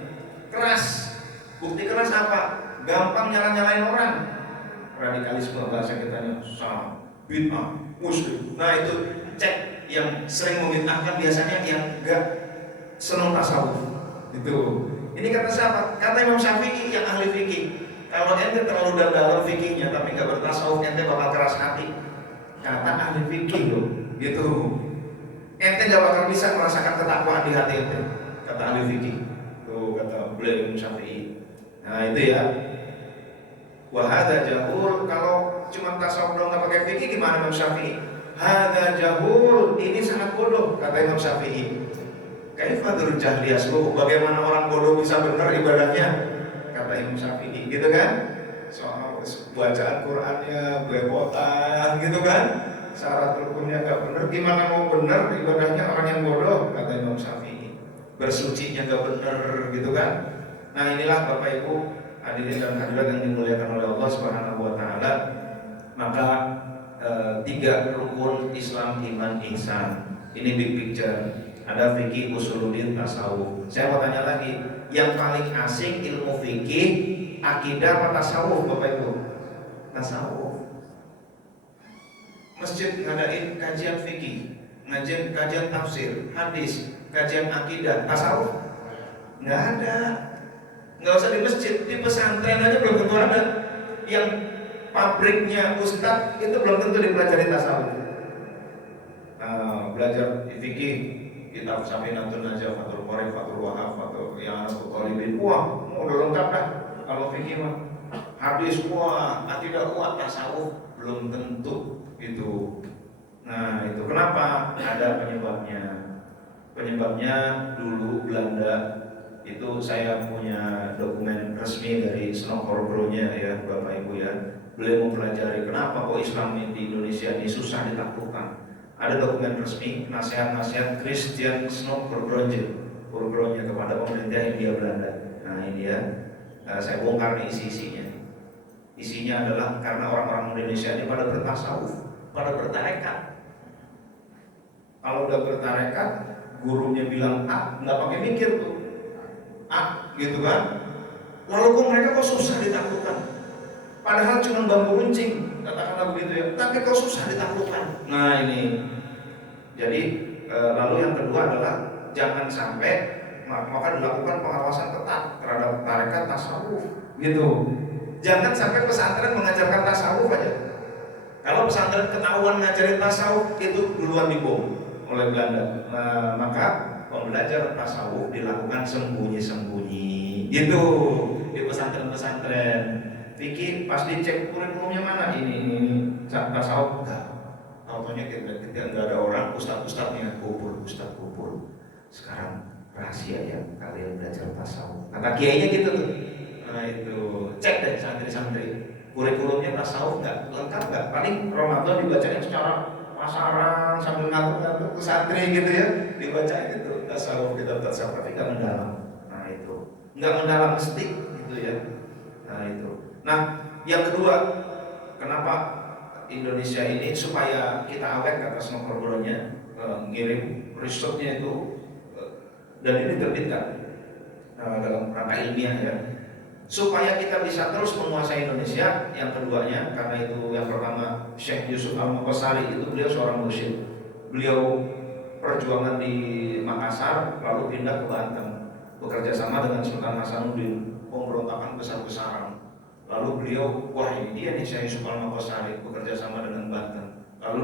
Keras. Bukti keras apa? Gampang nyalain orang. Radikalisme bahasa kita ini, salah, bid'ah, muslim. Nah itu cek yang sering membid'ahkan biasanya yang gak senang tasawuf. Itu. Ini kata siapa? Kata Imam Syafi'i yang ahli fikih. Kalau ente terlalu dalam fikihnya tapi gak bertasawuf, ente bakal keras hati. Kata ahli fikih loh. Gitu. Ente gak bakal bisa merasakan ketakwaan di hati ente. Kata ahli fikih. Tuh kata beliau Imam Syafi'i. Nah itu ya. Wahada jahul, kalau cuma tasawuf doang nggak pakai fikih gimana Imam Syafi'i? Hada jahul, ini sangat bodoh, kata Imam Syafi'i. Kaifadur jahli asluhu, bagaimana orang bodoh bisa benar ibadahnya? Kata Imam Syafi'i, gitu kan? Soal bacaan Qur'annya belepotan, gitu kan? Syarat rukunnya nggak benar, gimana mau benar ibadahnya orang yang bodoh? Kata Imam Syafi'i. Bersucinya nggak benar, gitu kan? Nah inilah Bapak Ibu hadirin dan hadirat yang dimuliakan oleh Allah Subhanahu wa taala. Maka tiga rukun Islam, iman, ihsan. Ini big picture. Ada fikih, usuluddin, tasawuf. Saya mau tanya lagi, yang paling asing ilmu fikih, akidah apa tasawuf Bapak Ibu? Tasawuf. Masjid ngadain kajian fikih, kajian tafsir, hadis, kajian akidah, tasawuf? Nggak ada. Nggak usah di masjid, di pesantren aja belum tentu ada. Yang pabriknya ustadz itu belum tentu dipelajari tasawuf. Belajar di fikih, kitab Safinatun Najah, Fathul Qorib, Fathul Wahab, Fathul I'anatul Talibin, wah udah lengkap dah. Kalau fikih mah hadis, wah akidah, wah tasawuf belum tentu itu. Nah itu kenapa? Ada penyebabnya. Penyebabnya dulu Belanda itu, saya punya dokumen resmi dari Snokor-nya ya Bapak Ibu ya. Beliau mempelajari kenapa kok Islam di Indonesia ini susah ditaklukkan. Ada dokumen resmi nasihat-nasihat Christian Snokor-nya kepada pemerintah India Belanda. Nah ini ya, saya bongkar nih isi-isinya. Isinya adalah karena orang-orang Indonesia ini pada bertasawuf, pada bertarekat. Kalau udah bertarekat, gurunya bilang A, nggak pakai mikir tuh. Gitu kan? Lalu kok mereka kok susah ditaklukkan? Padahal cuma bambu runcing, katakanlah begitu ya. Tapi kok susah ditaklukkan? Nah ini. Jadi lalu yang kedua adalah jangan sampai maka dilakukan pengawasan ketat terhadap tarekat tasawuf. Gitu. Jangan sampai pesantren mengajarkan tasawuf aja. Kalau pesantren ketahuan ngajarin tasawuf itu duluan dibom oleh Belanda. Nah, maka pembelajaran tasawuf dilakukan sembunyi-sembunyi gitu di pesantren-pesantren. Fikih pas dicek kurikulumnya mana ini tasawuf enggak. Autonya ketika enggak ada orang, ustaz-ustaznya kubur. Sekarang rahasia ya kalian belajar tasawuf. Kata kiainya gitu tuh. Nah itu cek deh santri-santri. Kurikulumnya tasawuf enggak lengkap enggak? Paling Ramadan dibacanya secara pasaran sambil ngatur-ngatur ke santri gitu ya, dibacain itu tasawuf, kitab tasawuf, tapi nggak mendalam. Nah itu nggak mendalam mesti gitu ya. Nah itu. Nah yang kedua, kenapa Indonesia ini supaya kita awet, kata Snokor-nya ngirim risetnya itu dan ini terbitkan dalam rangka ilmiah ya. supaya kita bisa terus menguasai Indonesia. Yang keduanya, karena itu yang pertama Syekh Yusuf Al-Maqassari itu beliau seorang mursyid. Beliau perjuangan di Makassar lalu pindah ke Banten, bekerja sama dengan Sultan Hasanuddin, pemberontakan besar-besaran. Lalu beliau, wah ini dia nih Syekh Yusuf Al-Maqassari, bekerja sama dengan Banten. Lalu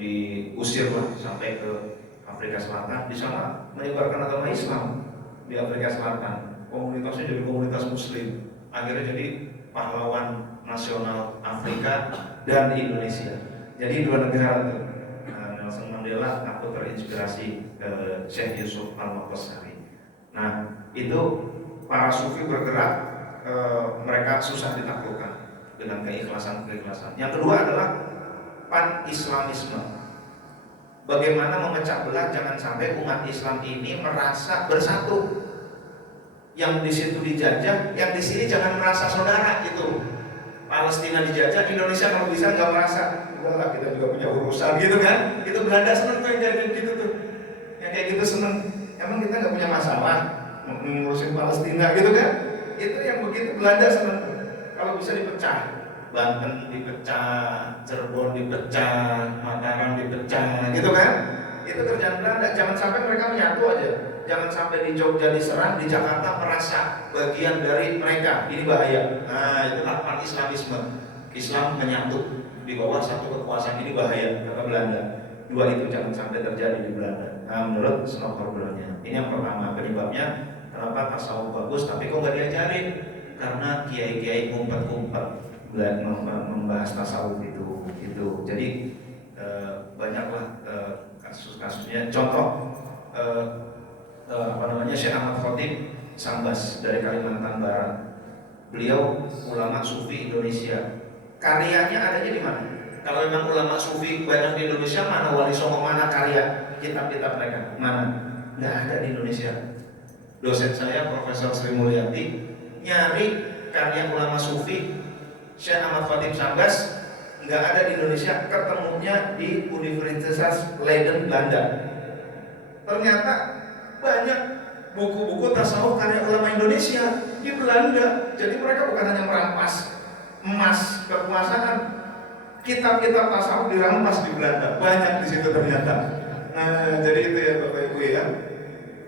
diusir lah sampai ke Afrika Selatan, di sana menyebarkan agama Islam di Afrika Selatan. Komunitasnya jadi komunitas Muslim. Akhirnya jadi pahlawan nasional Afrika dan Indonesia. Jadi dua negara itu. Nelson Mandela, aku terinspirasi Syekh Yusuf Al-Maqassari. Nah, itu para sufi bergerak, mereka susah ditaklukkan dengan keikhlasan. Yang kedua adalah pan-Islamisme. Bagaimana memecah belah, jangan sampai umat Islam ini merasa bersatu. Yang di situ dijajah, yang di sini jangan merasa saudara gitu. Palestina dijajah, Indonesia kalau bisa nggak merasa, wah kita juga punya urusan gitu kan? Itu Belanda seneng tuh yang kayak gitu tuh, yang kayak gitu seneng. Emang kita nggak punya masalah ngurusin Palestina gitu kan? Itu yang begitu Belanda seneng. Kalau bisa dipecah, Banten dipecah, Cirebon dipecah, Mataram dipecah, gitu kan? Itu kerjaan Belanda. Jangan sampai mereka menyatu aja. Jangan sampai di Jogja diserang, di Jakarta merasa bagian dari mereka. Ini bahaya. Nah, itulah pan-Islamisme. Islam menyatu di bawah satu kekuasaan, ini bahaya, kata Belanda. Dua itu jangan sampai terjadi di Belanda. Nah, menurut Snowfall-nya. Ini yang pertama penyebabnya kenapa tasawuf bagus tapi kok nggak diajarin? Karena kiai-kiai ngumpet-ngumpet membahas tasawuf itu. Jadi banyaklah kasus-kasusnya. Contoh. Syekh Ahmad Khatib Sambas dari Kalimantan Barat. Beliau ulama sufi Indonesia. Karyanya adanya di mana? Kalau memang ulama sufi banyak di Indonesia, mana Wali Songo, mana karya kitab-kitab mereka? Mana? Nggak ada di Indonesia. Dosen saya Profesor Sri Mulyati nyari karya ulama sufi Syekh Ahmad Khatib Sambas, nggak ada di Indonesia. Ketemunya di Universitas Leiden Belanda. Ternyata banyak buku-buku tasawuf karya ulama Indonesia di Belanda. Jadi mereka bukan hanya merampas emas kekuasaan, kitab-kitab tasawuf dirampas di Belanda. Banyak di situ ternyata. Nah, jadi itu ya Bapak Ibu ya.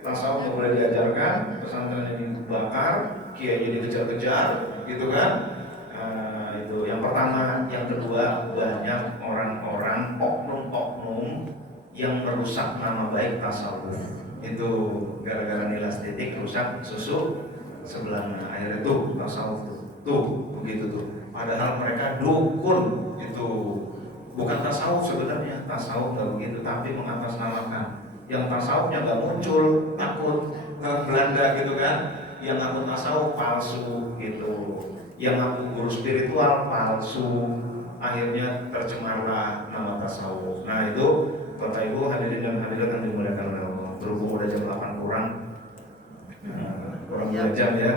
Tasawuf yang boleh diajarkan, pesantren yang dibakar, kiai dikejar-kejar, gitu kan? Nah, itu yang pertama. Yang kedua, banyak orang-orang oknum-oknum yang merusak nama baik tasawuf. Itu gara-gara nilas titik rusak susu sebelahnya, akhirnya tuh tasawuf tuh begitu tuh. Padahal mereka dukun, itu bukan tasawuf sebenarnya. Tasawuf nggak begitu, tapi mengatasnamakan. Yang tasawufnya nggak muncul, takut ke Belanda gitu kan. Yang ngaku tasawuf palsu gitu, yang ngaku guru spiritual palsu. Akhirnya tercemarlah nama tasawuf. Nah itu Bapak Ibu hadirin dan hadirat yang dimuliakan oleh Allah. Berhubung udah jam 8 kurang 2 jam ya.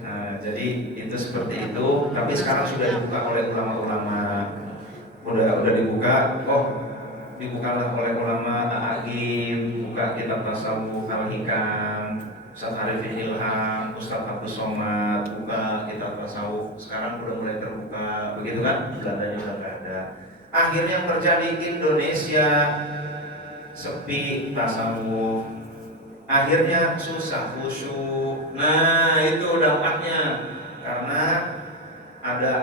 Nah, jadi itu seperti itu. Tapi sekarang sudah dibuka oleh ulama-ulama. Udah dibuka. Oh, dibukalah oleh ulama Agim, buka kitab tasawuf Al-Hikam, Ustaz Arifin Ilham, Ustaz Abdus Somad, buka kitab tasawuf. Sekarang udah mulai terbuka, begitu kan? Belanda juga nggak ada. Akhirnya yang terjadi Indonesia sepi tasawuf, akhirnya susah khusyuk. Nah itu dampaknya, karena ada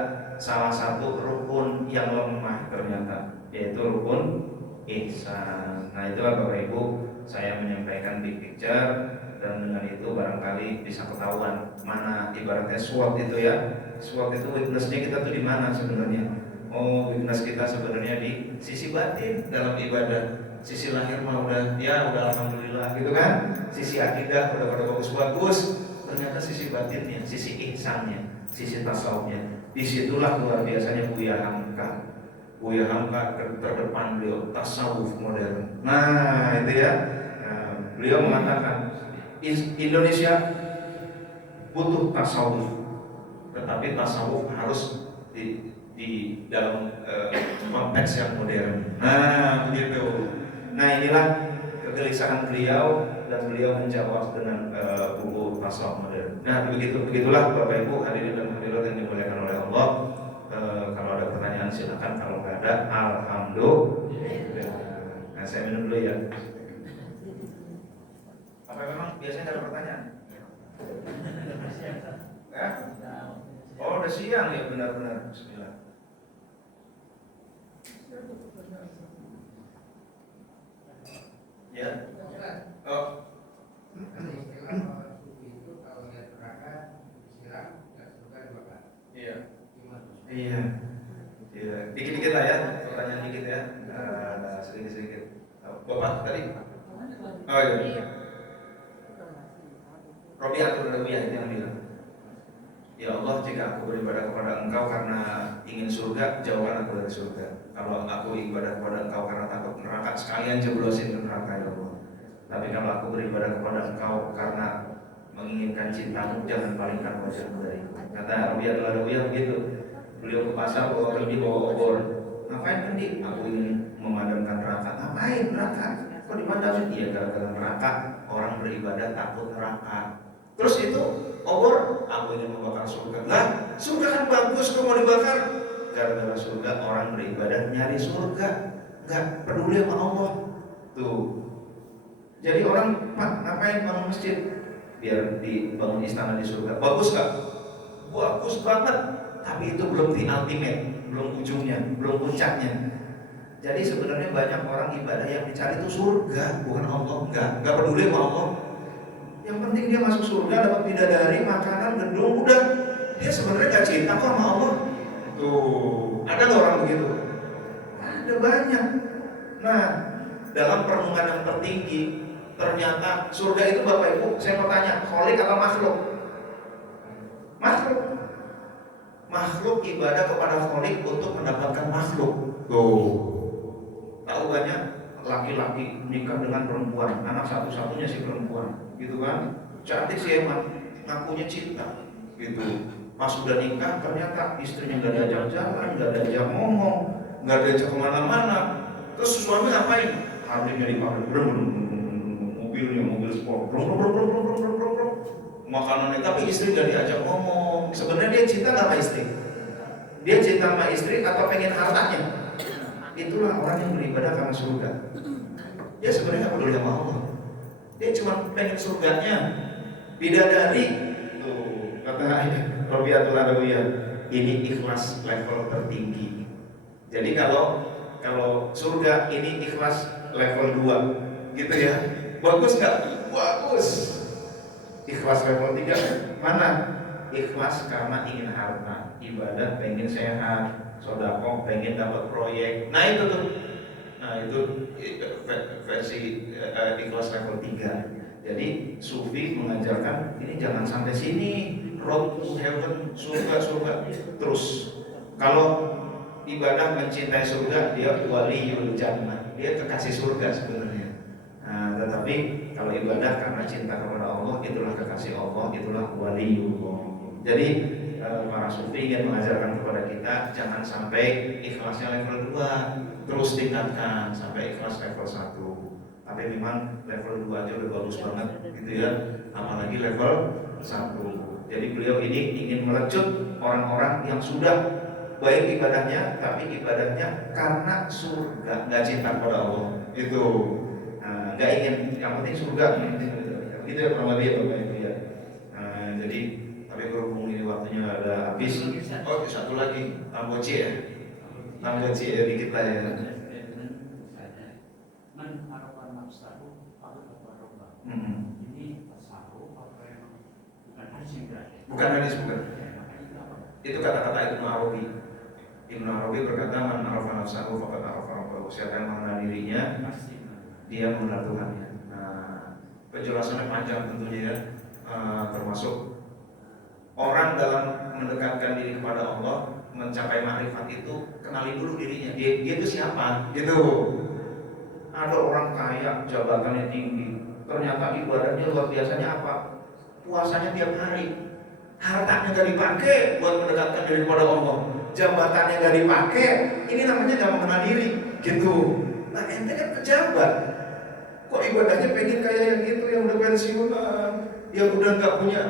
salah satu rukun yang lemah ternyata, yaitu rukun ihsan. Nah itulah Bapak Ibu, saya menyampaikan big picture, dan dengan itu barangkali bisa ketahuan mana ibaratnya SWOT itu ya. SWOT itu weaknessnya kita tuh di mana sebenarnya. Oh, weakness kita sebenarnya di sisi batin dalam ibadah. Sisi lahir mah udah alhamdulillah gitu kan. Sisi akidah udah bagus-bagus. Ternyata sisi batinnya, sisi ihsannya, sisi tasawufnya, disitulah luar biasanya Buya Hamka. Buya Hamka terdepan beliau tasawuf modern. Nah itu ya. Nah, beliau mengatakan Indonesia butuh tasawuf, tetapi tasawuf harus di dalam konteks yang modern. Nah begitu. Nah inilah kegelisahan periksakan beliau dan beliau menjawab dengan buku tasawuf modern. Nah, begitulah Bapak Ibu hadirin dan hadirat yang dimuliakan oleh Allah. Kalau ada pertanyaan silakan, kalau nggak ada, alhamdulillah. Nah, saya minum dulu ya. Apa memang biasanya ada pertanyaan? Ya? Oh, udah siang ya, benar-benar. Bismillah. Ya. Oh. Iya. Iya. Iya. Dikit-dikit lah ya, pertanyaan dikit ya. Sedikit-sedikit. Bapak tadi? Oh iya. Robiatul Adawiyah itu yang bilang, ya Allah, jika aku beribadah kepada Engkau karena ingin surga, jauhkan aku dari surga. Kalau aku ibadah kepada Engkau karena takut neraka, sekalian jeblosin ke neraka ya Allah. Tapi kalau aku beribadah kepada Engkau karena menginginkan cintamu, jangan palingkan wajahmu dariku. Kata Robiatul Adawiyah begitu. Beliau ke pasar bawa kendi, bawa obor. Ngapain kendi? Aku ingin memadamkan neraka. Ngapain neraka? Kok dimadamin? Iya, gara-gara neraka orang beribadah takut neraka. Terus itu obor, aku ingin membakar surga. Lah, surga kan bagus, kok mau dibakar? Gara-gara surga orang beribadah nyari surga, nggak peduli sama Allah. Tuh. Jadi orang, Pak, ngapain bangun masjid? Biar dibangun istana di surga. Bagus gak? Bagus banget. Tapi itu belum di ultimate, belum ujungnya, belum puncaknya. Jadi sebenarnya banyak orang ibadah yang dicari itu surga, bukan Allah. Nggak peduli sama Allah. Yang penting dia masuk surga, dapat bidadari, makanan, gedung, udah. Dia sebenarnya gak cinta kok sama Allah. Tuh, ada nggak orang begitu? Ada banyak. Nah, dalam perenungan yang tertinggi, ternyata surga itu Bapak Ibu, saya mau tanya, kholik atau makhluk? Makhluk. Makhluk ibadah kepada kholik untuk mendapatkan makhluk. Tuh, tahu banyak laki-laki nikah dengan perempuan, anak satu-satunya si perempuan, gitu kan? Cantik sih emang, ngakunya cinta, gitu. Pas sudah nikah ternyata istrinya nggak diajak jalan, nggak diajak ngomong, nggak diajak kemana-mana. Terus suami ngapain? Harganya di pabrik, mobilnya mobil sport, makanannya, tapi istri nggak diajak ngomong. Sebenarnya dia cinta nggak sama istri? Dia cinta sama istri atau pengen hartanya? Itulah orang yang beribadah karena surga. Dia sebenarnya nggak peduli sama Allah. Dia cuma pengen surganya. Bidadari. Tuh, kata Robiatul Adawiyah, ini ikhlas level tertinggi. Jadi kalau surga ini ikhlas level 2, gitu ya. Bagus nggak? Bagus. Ikhlas level 3 mana? Ikhlas karena ingin harta, ibadah pengen sehat, sedekah pengen dapat proyek. Nah itu tuh. Nah itu versi ikhlas level 3. Jadi Sufi mengajarkan ini jangan sampai sini, road to heaven, surga. Terus kalau ibadah mencintai surga, dia waliyul jannah, dia kekasih surga sebenarnya. Nah, tetapi kalau ibadah karena cinta kepada Allah, itulah kekasih Allah, itulah waliyullah. Jadi para sufi ingin mengajarkan kepada kita jangan sampai ikhlasnya level 2, terus tingkatkan sampai ikhlas level 1. Tapi memang level 2 aja udah bagus banget gitu ya, apalagi level 1. Jadi beliau ini ingin melecut orang-orang yang sudah baik ibadahnya, tapi ibadahnya karena surga, nggak cinta kepada Allah. Itu nggak ingin, yang penting surga. Gitu ya kurang lebih ya Bapak Ibu ya. Jadi tapi berhubung ini waktunya ada habis. Oh satu lagi, tamboci ya. Tamboci ya dikit lah ya. Ini bukan hadis, bukan. Itu kata-kata Ibnu Arabi. Ibnu Arabi berkata, man arafa nafsahu faqad arafa rabbahu. Siapa yang mengenal dirinya, dia mengenal Tuhannya. Nah, penjelasannya panjang tentunya ya. Termasuk orang dalam mendekatkan diri kepada Allah, mencapai makrifat itu, kenali dulu dirinya. Dia itu siapa? Gitu. Ada orang kaya, jabatannya tinggi, ternyata ibadahnya luar biasanya apa? Puasanya tiap hari. Hartanya gak dipakai buat mendekatkan diri kepada Allah, jabatannya gak dipakai, ini namanya gak mengenal diri, gitu. Nah ente kan pejabat, Kok ibadahnya pengen kayak yang itu, yang udah pensiunan, yang udah nggak punya.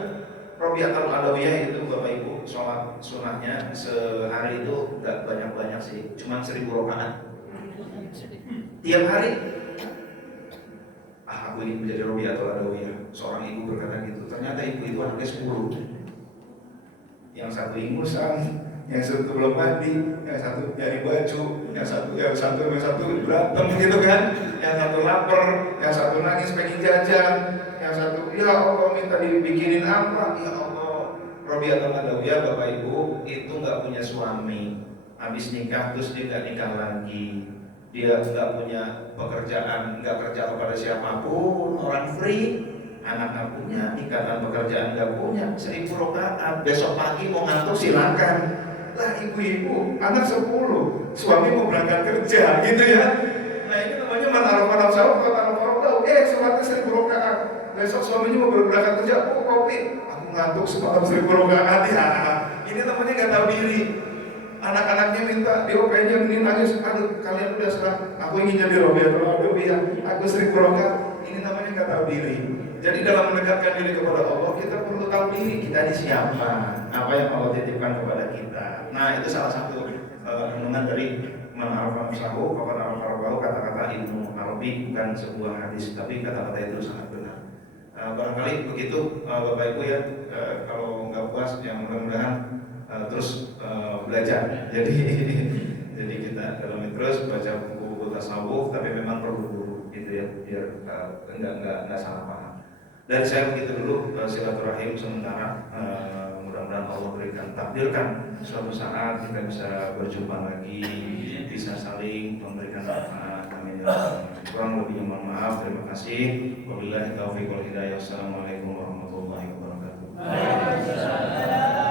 Robiatul Adawiyah itu Bapak Ibu, sholat sunahnya sehari itu nggak banyak-banyak sih, cuma 1000 rakaat tiap hari. Aku ingin menjadi Robiatul Adawiyah. Seorang ibu berkata gitu. Ternyata ibu itu anaknya 10. Yang satu ingusan, yang satu belum mandi, yang satu nyari baju, yang satu berantem gitu kan, yang satu lapar, yang satu nangis pengen jajan, yang satu ya Allah minta dibikinin apa, ya Allah. Robiatul Adawiyah Bapak Ibu itu nggak punya suami, habis nikah terus dia nggak nikah lagi, dia nggak punya pekerjaan, nggak kerja kepada siapapun, orang free. Anak nggak punya, ikatan pekerjaan nggak punya, 1000 rakaat. Besok pagi mau ngantuk silakan. Lah ibu-ibu, anak 10, suami mau berangkat kerja, gitu ya. Nah ini namanya man arafa nafsahu faqad arafa rabbahu. Sholatnya 1000 rakaat. Besok suaminya mau berangkat kerja, kopi. Aku ngantuk semalam 1000 rakaat ya. Ini namanya nggak tahu diri. Anak-anaknya minta diopein, ini nangis. Aduh, kalian udah serah. Aku ingin jadi Robiatul Adawiyah. Aku 1000 rakaat. Ini namanya nggak tahu diri. Jadi dalam mendekatkan diri kepada Allah, kita perlu tahu diri kita ini siapa, apa yang Allah titipkan kepada kita. Nah itu salah satu renungan dari Man arafa nafsahu faqad arafa rabbahu, kata-kata Ibnu Arabi, bukan sebuah hadis, tapi kata-kata itu sangat benar. Barangkali begitu Bapak Ibu ya, kalau nggak puas, yang mudah-mudahan terus belajar. Jadi kita dalami terus, baca buku-buku tasawuf, tapi memang perlu guru gitu ya, biar nggak salah paham. Dari saya begitu dulu, silaturahim sementara. Mudah-mudahan Allah berikan, takdirkan suatu saat kita bisa berjumpa lagi, bisa saling memberikan manfaat. Amin ya rabbal alamin. Kurang lebihnya mohon maaf. Terima kasih. Wabillahi taufiq wal hidayah. Wassalamualaikum warahmatullahi wabarakatuh.